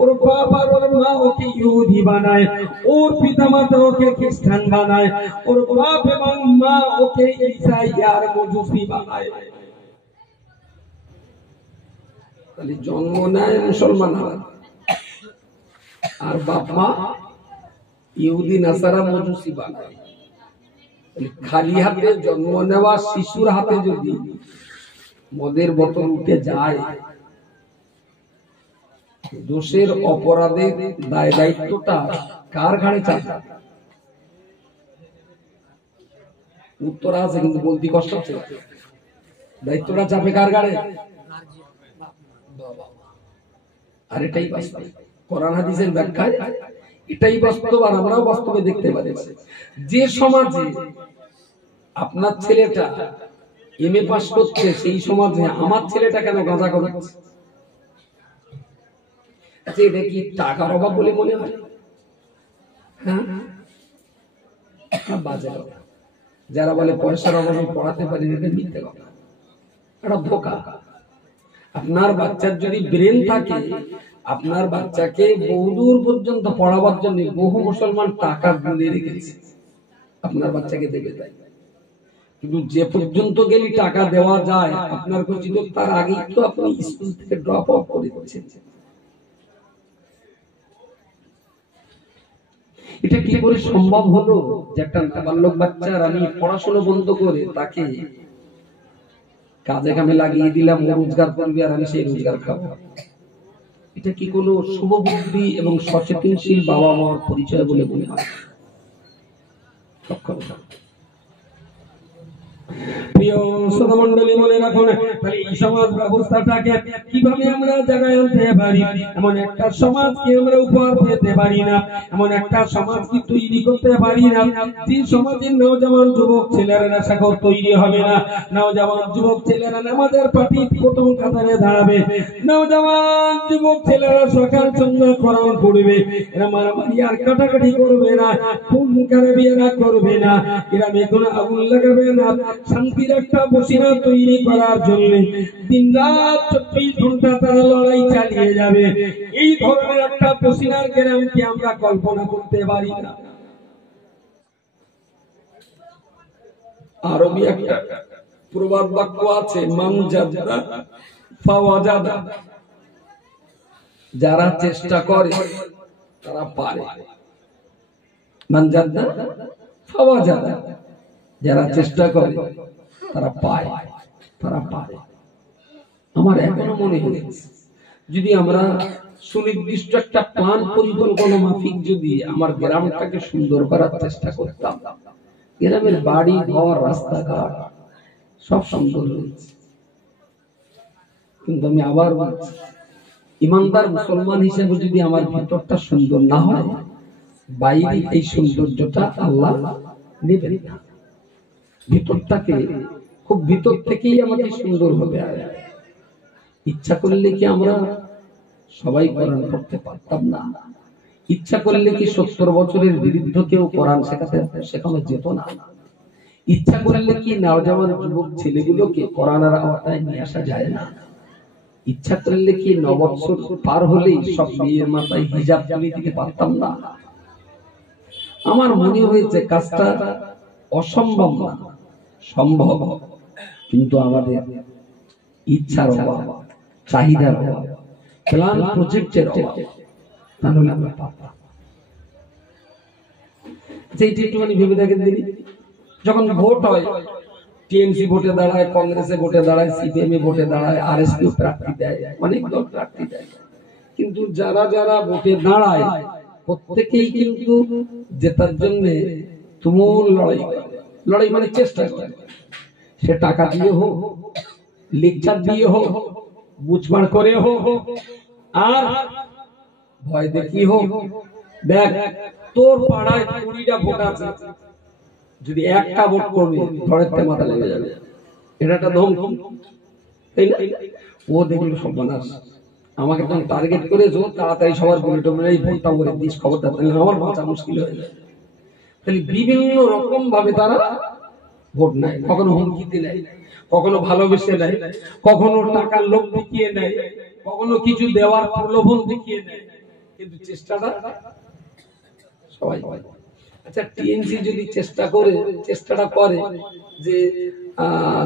ওর বাবা আর ওর মা ওকে ইহুদি বানায়, ওর পিতামাতা ওকে খ্রিস্টান বানায়, ওর বাপ এবং মা ওকে ঈসাই আর মজুসি বানায়। তাহলে জন্ম নেয় মুসলমান আর বাপ মা ইহুদি নাসারা মজুসি বানায়। খালি হাতে জন্ম নেওয়া শিশুর হাতে যদি মদের বোতল উঠে যায়, দোষের অপরাধের দায় দায়িত্বটা কার ঘাড়ে চাপে? উত্তর আছে কিন্তু বলতে কষ্ট হচ্ছে। দায়িত্বটা চাপে কার ঘাড়ে? আর এটাই বাস্তব। কোরআন হাদিসের ব্যাখ্যায় এটাই বাস্তব, আর আমরাও বাস্তবে দেখতে পাচ্ছি। যে সমাজে আপনার ছেলেটা এমএ পাস করছে, সেই সমাজে আমার ছেলেটা কেন গাঁজা খাচ্ছে? আচ্ছা, এটা কি টাকার অভাব বলে মনে হয়? হ্যাঁ, বাজে কথা। যারা বলে পয়সার অভাবে পড়াতে পারি, এটা মিথ্যে কথা, এটা ধোঁকা। আপনার বাচ্চার যদি ব্রেন থাকে, আপনার বাচ্চাকে বহুদূর পর্যন্ত পড়াবার জন্য বহু মুসলমান টাকা গুনে রেখেছে, আপনার বাচ্চাকে দেবে তাই। কিন্তু যে পর্যন্ত গেলে টাকা দেওয়া যায়, আপনার উচিত তার আগেই তো আপনি স্কুল থেকে ড্রপ আউট করে দিচ্ছেন। এটা কি করে সম্ভব হলো যে একটা নাবালক বাচ্চার আমি পড়াশোনা বন্ধ করে তাকে কাজে কামে লাগিয়ে দিলাম, ও রোজগার করবে আর আমি সেই রোজগার খাবো? এটা কি কোনো শুভবুদ্ধি এবং সচেতনশীল বাবা মার পরিচয় বলে মনে হয়? প্রিয় শ্রোতা মণ্ডলী, মনে রাখুন, তাহলে এই সমাজ ব্যবস্থাটাকে কিভাবে আমরা জায়গায় আনতে পারি? এমন একটা সমাজকে আমরা উপহার পেতে পারি না, এমন একটা সমাজকে তৈরি করতে পারি না যে সমাজের নওজওয়ান যুবক ছেলেরা নেশাখোর তৈরি হবে না, নওজওয়ান যুবক ছেলেরা নামাজের পাটি প্রথম কাতারে দাঁড়াবে, নওজওয়ান যুবক ছেলেরা সকাল সন্ধ্যা কোরআন পড়বে, এরা মারামারি আর কাটাকাটি করবে না, খুন খারাপি এরা করবে না, এরা বেগুনে আগুন লাগাবে না, শান্তির একটা পসিনা তৈরি করার জন্য দিনরাত 24 ঘন্টা তারা লড়াই চালিয়ে যাবে। এই ধরনের একটা পসিনার গ্রামকে আমরা কল্পনা করতে পারি না। আরবি একটা প্রবাদ বাক্য আছে, মান জাদা ফাওয়াজাদা, যারা চেষ্টা করে তারা পারে। মান জাদা ফাওয়াজাদা, যারা চেষ্টা করে তারা পায়, তারা পারে। আমার এখনো মনে হয়েছে যদি আমরা সুনির্দিষ্ট একটা প্ল্যান পরিকল্পনা মাফিক যদি আমার গ্রামটাকে সুন্দর করার চেষ্টা করতাম, গ্রামের বাড়ি ঘর রাস্তাঘাট সব সুন্দর হয়েছে। কিন্তু আমি আবার বলছি, ইমানদার মুসলমান হিসেবে যদি আমার ভিতরটা সুন্দর না হয়, বাইরে এই সৌন্দর্যটা আল্লাহ নেবেন না। ভিতরটাকে খুব ভিতর থেকেই আমাকে সুন্দর হবে। ইচ্ছা করলে কি আমরা সবাই কোরআন পড়তে পারতাম না? ইচ্ছা করলে কি 70 বছরের বৃদ্ধ কেউ কোরআন শেখানো যেত না? ইচ্ছা করলে কি নওজওয়ান যুবক ছেলেগুলোকে কোরআনের আওতায় নিয়ে আসা যায় না? ইচ্ছা করলে কি 9 বছর পার হলেই সব মেয়ের মাথায় হিজাব তুলে দিতে পারতাম না? আমার মনে হয়েছে কাজটা অসম্ভব না, সম্ভব, কিন্তু আমাদের ইচ্ছার অভাব, চাহিদার অভাব, প্ল্যান প্রজেক্টের অভাব, তাহলে আমরা পারতাম। সেইটি একটুখানি ভেবে দেখেন দিন, যখন ভোট হয়, টিএমসি ভোটে দাঁড়ায়, কংগ্রেসে ভোটে দাঁড়ায়, সিপিএম ভোটে দাঁড়ায়, আরএসপিও প্রার্থী দেয়, অনেক দল প্রার্থী দেয়, কিন্তু যারা যারা ভোটে দাঁড়ায় প্রত্যেকেই কিন্তু জেতার জন্য তুমুল লড়াই করে। লড়াই মানে চেষ্টা করে, সে টাকা দিয়ে হোক, লেকচার দিয়ে হোক, বুঝমার করে হোক, আর ভয় দেখিয়ে হোক। দেখ, তোর পাড়ায় 20টা ভোট আছে, যদি একটা ভোট করবি ধরেতে মাথা লেগে যাবে, এটা একটা ধমকি, তাই না? ও দেখলো সর্বনাশ, আমাকে তো টার্গেট করেছো, তাড়াতাড়ি সবার বুলেট এই ভোটটা করে দিস, খবরটা, তাহলে আমার বাঁচা মুশকিল হয়ে যায়। তাহলে বিভিন্ন রকম ভাবে তারা ভোট নেয়, কখনো হুমকিতে নেয়, কখনো ভালোবেসে নেয়, কখনো টাকার লোভ দেখিয়ে নেয়, কখনো কিছু দেওয়ার প্রলোভন দেখিয়ে নেয়, কিন্তু চেষ্টাটা সবাই করে। আচ্ছা, টিএমসি যদি চেষ্টাটা করে যে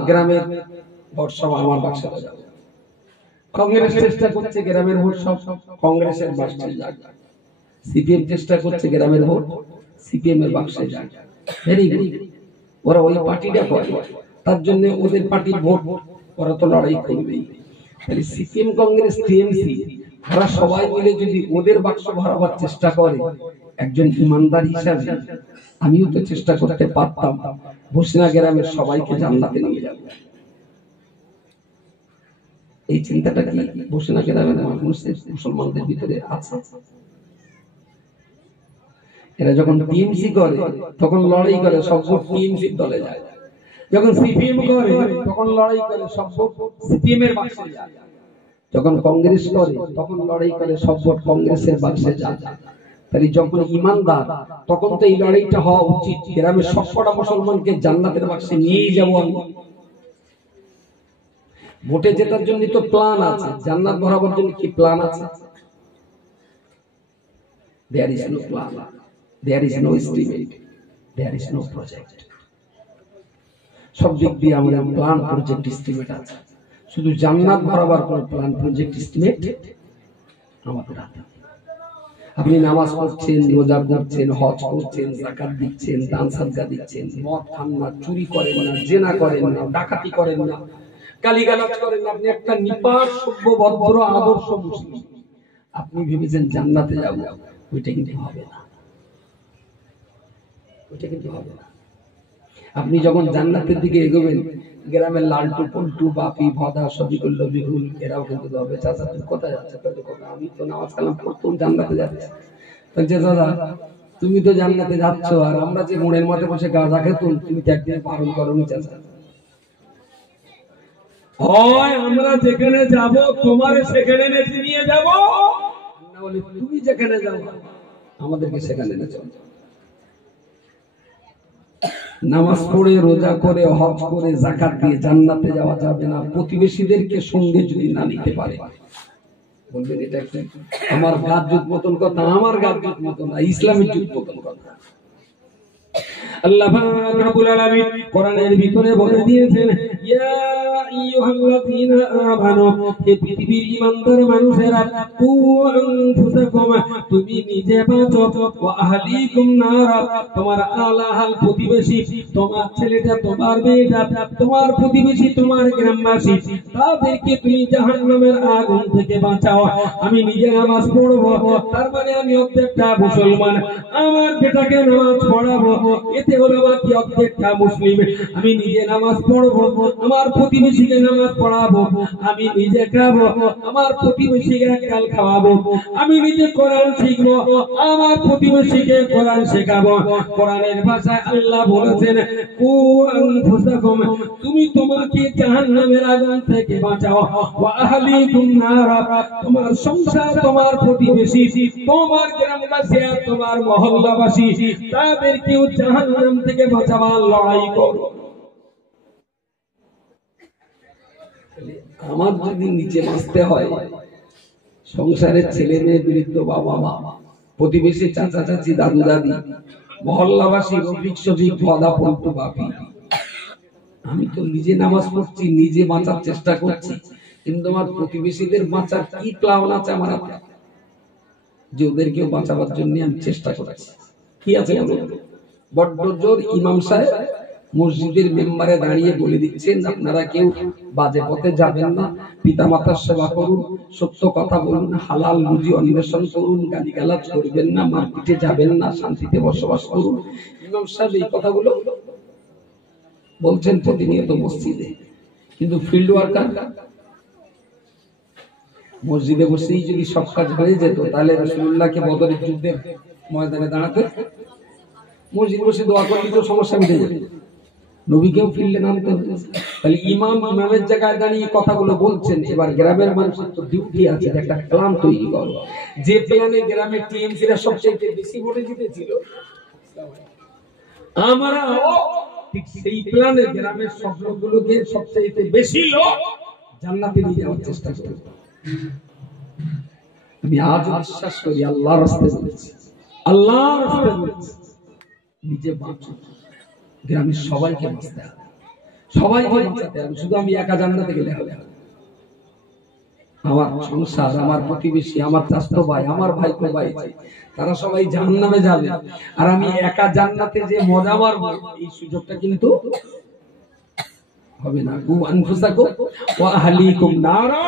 গ্রামের ভোট সব আমার বাক্সে যাবে, কংগ্রেস চেষ্টা করছে গ্রামের ভোট সব কংগ্রেসের বাক্সে যাবে, সিপিএম চেষ্টা করছে গ্রামের ভোট সিপিএম এর বাক্সে যাবে, ভেরি গুড, ওরা ওই পার্টিটা করে, তার জন্য ওদের পার্টির ভোট ওরা তো লড়াই করবেই। তাহলে সিপিএম কংগ্রেস টিএমসি ওরা সবাই মিলে যদি ওদের বাক্স ভরাবার চেষ্টা করে, একজন ইমানদার হিসাবে আমিও তো চেষ্টা করতে পারতাম বসিনা গ্রামের সবাইকে জান্নাতে নিয়ে যাব। এই চিন্তাটা কি বসিনা গ্রামের মানুষের, মুসলমানদের ভিতরে আছে? এরা যখন টিএমসি করে তখন লড়াই করে, সব ভোট টিএমসির দলে যায়। যখন সিপিএম করে তখন লড়াই করে, সব ভোট সিপিএম এর বাক্সে যায়। যখন কংগ্রেস করে তখন লড়াই করে, সব ভোট কংগ্রেসের বাক্সে যায়। তাহলে যখন ইমানদার, তখন তো এই লড়াইটা হওয়া উচিত, গ্রামের সবকটা মুসলমানকে জান্নাতের বাক্সে নিয়ে যাব আমি। ভোটে জেতার জন্য তো প্ল্যান আছে, জান্নাত ভরাবার জন্য কি প্ল্যান আছে? There is no plan, there is no estimate, there is no project. সব দিক দিয়ে আমাদের প্ল্যান প্রজেক্ট এস্টিমেট আছে, শুধু জান্নাত ভরাবার কোনো প্ল্যান প্রজেক্ট এস্টিমেট আমাদের হাতে। আপনি নামাজ পড়ছেন, রোজা করছেন, হজ করছেন, যাকাত দিচ্ছেন, দান সাদকা দিচ্ছেন, মদ খান না, চুরি করেন না, জেনা করেন না, ডাকাতি করেন না, গালিগালাজ করেন না, আপনি একটা নিপাট সভ্য ভদ্র আদর্শ মুসলিম, আপনি ভেবেছেন জান্নাতে যাব, ওইটা কিন্তু হবে না, ওইটা কিন্তু হবে না। আপনি যখন জান্নাতের দিকে এগোবেন, গ্রামের লালটু পল্টু বাপি ভদা সবিকুল্ল বিহুল এরাও কিন্তু ধরবে, চাচা তুমি কোথায় যাচ্ছে? আমি তো নামাজ কালাম পড়তাম, জান্নাতে যাচ্ছি। বলছে দাদা তুমি তো জান্নাতে যাচ্ছ, আর আমরা যে মোড়ের মাঠে বসে গাঁজা খেতুম, তুমি তো একদিন পালন করোনি চাচা। হয় আমরা যেখানে যাব তোমারে সেখানে নিয়ে যাব, না বলে তুমি যেখানে যাও আমাদেরকে সেখানে নিয়ে চলো। নামাজ পড়ে রোজা করে হজ করে যাকাত দিয়ে জান্নাতে যাওয়া যাবে না প্রতিবেশীদেরকে সঙ্গে যদি না নিতে পারে। বলবেন এটা কি আমার গাজ্জুত মতন কথা? আমার গাজ্জুত মতন না, ইসলামের যুগ মতন কথা। আল্লাহ পাক রব্বুল আলামিন কোরআনের ভিতরে বলে দিয়েছেন, ইয়া আইয়ুহাল্লাযীনা আমানু, হে পৃথিবীর ঈমানদার মানুষেরা, কু আনফুসাকুম, তুমি নিজে বাঁচো, ওয়া আহলিকুম নারা, তোমার আলাহাল প্রতিবেশী, তোমার ছেলেটা, তোমার মেয়েটা, তোমার প্রতিবেশী, তোমার গ্রামবাসী, তাদেরকে তুমি জাহান্নামের আগুন থেকে বাঁচাও। আমি নিজে নামাজ পড়বো, তার মানে আমি প্রত্যেকটা মুসলমান, আমার বেটাকে নামাজ পড়াবো, এতে হলো বাকি অর্ধেকটা মুসলিম। আমি নিজে নামাজ পড়বো, আমার প্রতিবেশীকে নামাজ পড়াবো, আমি নিজে খাবো, আমার প্রতিবেশীকে একগাল খাওয়াবো, আমি নিজে কোরআন শিখবো, আমার প্রতিবেশীকে কোরআন শেখাবো। কোরআনের ভাষায় আল্লাহ বলেছেন, কু আনফুসাকুম, তুমি তোমাকে জাহান্নামের আগুন থেকে বাঁচাও, ওয়া আহলিকুম নারা, তোমার সংসার, তোমার প্রতিবেশী, তোমার গ্রামবাসী আর তোমার মহল্লাবাসী, তাদেরকেও জাহান্নাম থেকে বাঁচাবার লড়াই করো। আমার যদি নিচে বাঁচতে হয়, সংসারের ছেলে মেয়ে, বৃদ্ধ বাবা মা, প্রতিবেশী চাচা চাচি, দাদু দাদি, মহল্লাবাসী, রফিক শফিক, ভদা পল্টু বাপি, আমি তো নিজে নামাজ পড়ছি, নিজে বাঁচার চেষ্টা করছি, কিন্তু আমার প্রতিবেশীদের বাঁচার কি প্ল্যান আছে আমার হাতে, যে ওদেরকেও বাঁচাবার জন্য আমি চেষ্টা করছি। কি আছে বড্ড জোর ইমাম সাহেব মসজিদের মেম্বারে দাঁড়িয়ে বলে দিচ্ছেন, আপনারা কেউ বাজে পথে যাবেন না, পিতামাতার সেবা করুন, সত্য কথা বলুন, হালাল রুজি অন্বেষণ করুন, গালিগালাজ করবেন না, মারপিটে যাবেন না, শান্তিতে বসবাস করুন। ইমাম সাহেব এই কথাগুলো বলছেন প্রতিনিয়ত মসজিদে, কিন্তু ফিল্ড ওয়ার্কার মসজিদে বসেই যদি সব কাজ হয়ে যেত, তাহলে রাসূলুল্লাহকে বদরের যুদ্ধের ময়দানে দাঁড়াতে মসজিদ বসে দোয়া করলে তো সমস্যা মিটে যাবে, নবীকেও ফিল্ডে নামতে হবে। তাহলে ইমামের জায়গায় দাঁড়িয়ে কথাগুলো বলছেন। এবার গ্রামের মানুষের তো ডিউটি আছে, একটা প্ল্যান তৈরি করো, যে প্ল্যানে গ্রামের টিএমসিরা সবচেয়ে বেশি ভোটে জিতেছিল, আমরা ঠিক সেই প্ল্যানে গ্রামের সব লোকগুলোকে সবচেয়ে বেশি লোক জান্নাতে নিয়ে যাওয়ার চেষ্টা করব। আমি আজ বিশ্বাস করি, আল্লাহর রাস্তায় বলছি, আল্লাহর রাস্তায় বলছি, নিজে বাঁচো, গ্রামের সবাইকে বাঁচতে হবে, সবাইকে বাঁচাতে হবে, শুধু আমি একা জান্নাতে গেলে হবে? আমার সংসার, আমার প্রতিবেশী, আমার চাচাতো ভাই, আমার ভাইপো ভাই, তারা সবাই জাহান্নামে যাবে, আর আমি একা জান্নাতে যে মজা মারবো, এই সুযোগটা কিন্তু হবে না। কু আনফুসাকুম ওয়া আহলিকুম নারা,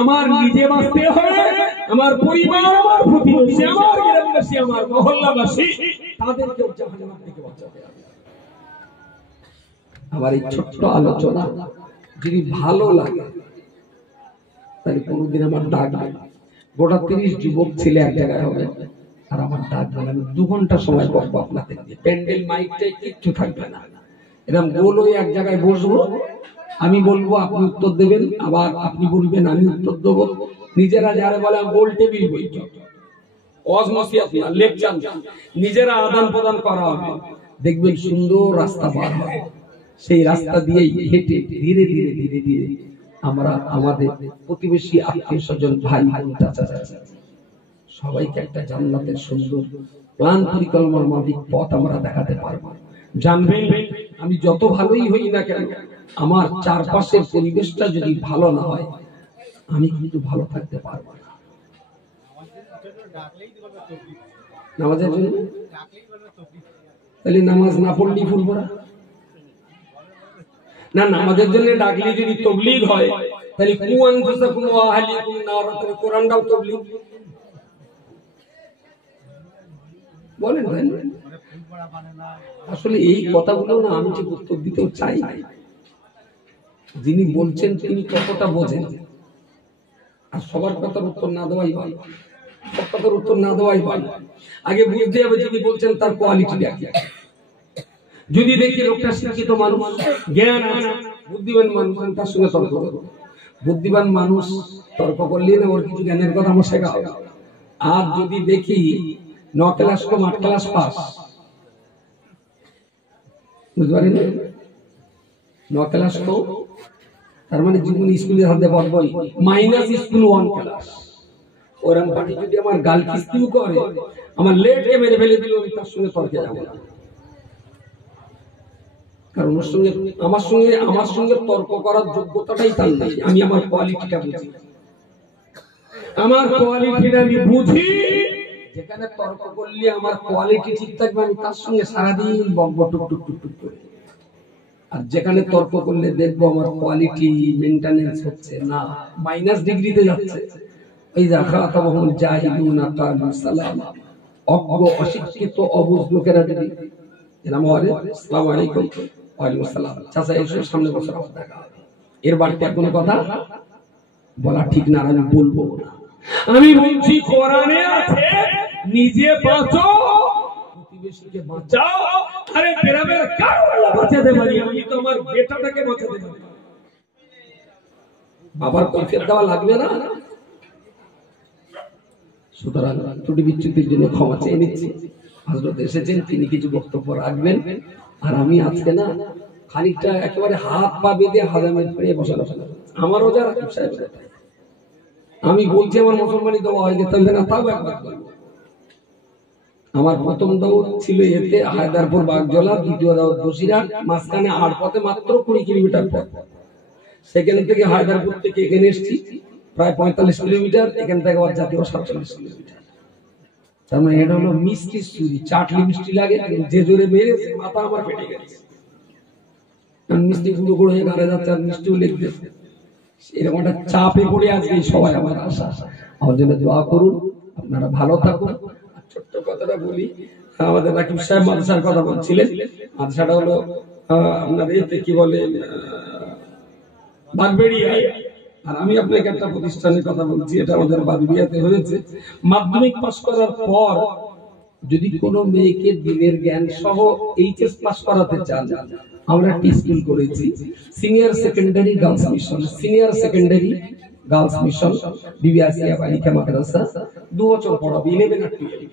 আমার নিজে বাঁচতে হবে, আমার পরিবার, আমার প্রতিবেশী, আমার গ্রামবাসী, আমার মহল্লাবাসী, তাদেরকে জাহান্নাম থেকে বাঁচাতে হবে। আমার এই ছোট্ট আলোচনা যদি ভালো লাগে, তাহলে কোনদিন আমার ডাকবে, গোটা 30 যুবক ছেলে এক জায়গায় হবে, আর আমার ডাকবে, আমি 2 ঘন্টা সময় বলবো আপনাদের, প্যান্ডেল মাইকটাই কিচ্ছু থাকবে না, এরকম গোল হয়ে এক জায়গায় বসবো, আমি বলবো, আপনি উত্তর দেবেন, আবার আপনি বলবেন, আমি উত্তর দেবো, নিজেরা যারা বলে গোল টেবিল বৈঠক, ওয়াজ নসিহত না, লেকচার না, নিজেরা আদান প্রদান করা হবে, দেখবেন সুন্দর রাস্তা পার হবে, সেই রাস্তা দিয়েই হেঁটে ধীরে ধীরে ধীরে ধীরে আমরা আমাদের প্রতিবেশী, আত্মীয় স্বজন, ভাই বোন, চাচা চাচা, সবাইকে একটা জান্নাতের সুন্দর প্ল্যান পরিকল্পনার মাফিক পথ আমরা দেখাতে পারবো। জানবেন, আমি যত ভালোই হই না কেন, আমার চারপাশের পরিবেশটা যদি ভালো না হয়, আমি কিন্তু ভালো থাকতে পারবো না। নামাজের জন্য তাহলে নামাজ না পড়লেই ফুলবো না? না, নামাজের জন্য ডাকলে যদি তাবলীগ হয়, তাহলে কু আনফুসাকুম ওয়া আহলিকুম নার, তাহলে কোরআনটাও তাবলীগ। বলেন ভাই, আসলে এই কথাগুলো না আমি ঠিক উত্তর দিতেও চাই, যিনি বলছেন তিনি কতটা বোঝেন, আর সবার কথার উত্তর না দেওয়াই ভালো, সব কথার উত্তর না দেওয়াই ভালো। আগে বুঝতে হবে যিনি বলছেন তার কোয়ালিটি কি। যদি দেখি লোকটা শিক্ষিত মানুষ, জ্ঞান আছে, বুদ্ধিমান মানুষ, তার সঙ্গে তর্ক করব। বুদ্ধিমান মানুষ তর্ক করলে না, ওর কিছু জ্ঞানের কথা আমার শেখা হবে। আর যদি দেখি 9 ক্লাস কম 8 ক্লাস পাস, বুঝতে পারেন? 9 ক্লাস তো তার মানে জীবন স্কুলের হাতে পড়বই, মাইনাস স্কুল 1 ক্লাস। ওরাম পার্টি যদি আমার গাল কিস্তিও করে, আমার লেটকে মেরে ফেলে দিল, আমি তার সঙ্গে তর্কে যাবো না। কারণ ওর সঙ্গে আমার সঙ্গে তর্ক করার যোগ্যতাটাই তার নাই। আমি আমার কোয়ালিটিটা বুঝি, আমার কোয়ালিটিটা আমি বুঝি। যেখানে তর্ক করলে আমার কোয়ালিটি ঠিক থাকবে, আমি তার সঙ্গে সারাদিন বকব টুক টুক টুক টুক করে। আর যেখানে তর্ক করলে দেখবো আমার কোয়ালিটি মেইনটেনেন্স হচ্ছে না, মাইনাস ডিগ্রিতে যাচ্ছে। ওই যাখাতাবহুল জাহিলুনা কালু সালামা, অজ্ঞ অশিক্ষিত অবুঝ লোকেরা যদি এরা বলে আসসালামু আলাইকুম, ওয়ালাইকুম আসসালাম, চাচা এসে সামনে বসে দেখা হবে, এর বাড়িতে কোনো কথা বলা ঠিক না, আমি বলবো না। আমি বলছি কোরআনে আছে নিজে বাঁচো প্রতিবেশীকে বাঁচাও। আরে গ্রামের কারো বাঁচাতে পারি, আমি তো আমার বেটাটাকে বাঁচাতে পারি। বাবার কৈফিয়ত দেওয়া লাগবে না। সুতরাং ত্রুটি বিচ্যুতির জন্য ক্ষমা চেয়ে নিচ্ছি। হযরত এসেছেন, তিনি কিছু বক্তব্য রাখবেন। আর আমি আজকে না খানিকটা একেবারে হাত পা বেঁধে হাজামের ফিরে বসানো, আমারও যারা আমি বলছি আমার মুসলমানি দেওয়া হয়ে যেতে হবে না, তাও একবার বলবো। আমার প্রথম দাওয়াত ছিল এতে হায়দারপুর বাগজলা, দ্বিতীয় দাওয়াত বসিরহাট, মাঝখানে আড়পথে মাত্র 20 কিলোমিটার পথ। সেখান থেকে হায়দারপুর থেকে এখানে এসেছি প্রায় 45 কিলোমিটার, এখান থেকে আবার জাতীয় 47 কিলোমিটার। তার মানে এটা হলো মিষ্টি চুরি, চাটলি মিষ্টি লাগে, যে জোরে মেরেছে মাথা আমার ফেটে গেছে। মিষ্টি গুঁড়ো গুঁড়ো হয়ে গাড়ে যাচ্ছে, আর মিষ্টিও লেগেছে। এরকম একটা চাপে পড়ে আজকে সবাই আমার আশা, আমার জন্য দোয়া করুন, আপনারা ভালো থাকুন। ছোট্ট কথাটা বলি, আমাদের রাকিব সাহেব মাদ্রাসার কথা বলছিলেন। মাদ্রাসাটা হলো আপনার এতে কি বলে বাগবেড়িয়ায়। আর আমি আপনাকে একটা প্রতিষ্ঠানের কথা বলছি, এটা আমাদের বাগবেড়িয়াতে হয়েছে। মাধ্যমিক পাস করার পর যদি কোনো মেয়েকে দিনের জ্ঞান সহ এইচএস পাস করাতে চান, আমরা একটি স্কুল করেছি, senior secondary girls mission, senior secondary girls mission বিবি আসিয়া বালিকা মাদ্রাসা। 2 বছর পড়াবে, 11 আর 12।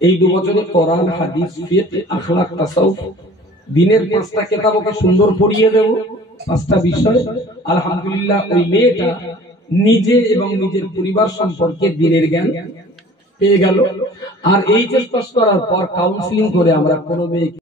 এই 2 বছরে কোরআন, হাদিস, ফিকহ, আখলাক, তাসাউফ, দিনের 5টা কিতাব ওকে সুন্দর পড়িয়ে দেব, 5টা বিষয়। আলহামদুলিল্লাহ ওই মেয়েটা নিজে এবং নিজের পরিবার সম্পর্কে দিনের জ্ঞান পেয়ে গেল। আর এইচএস পাস করার পর কাউন্সিলিং করে আমরা কোনো মেয়ে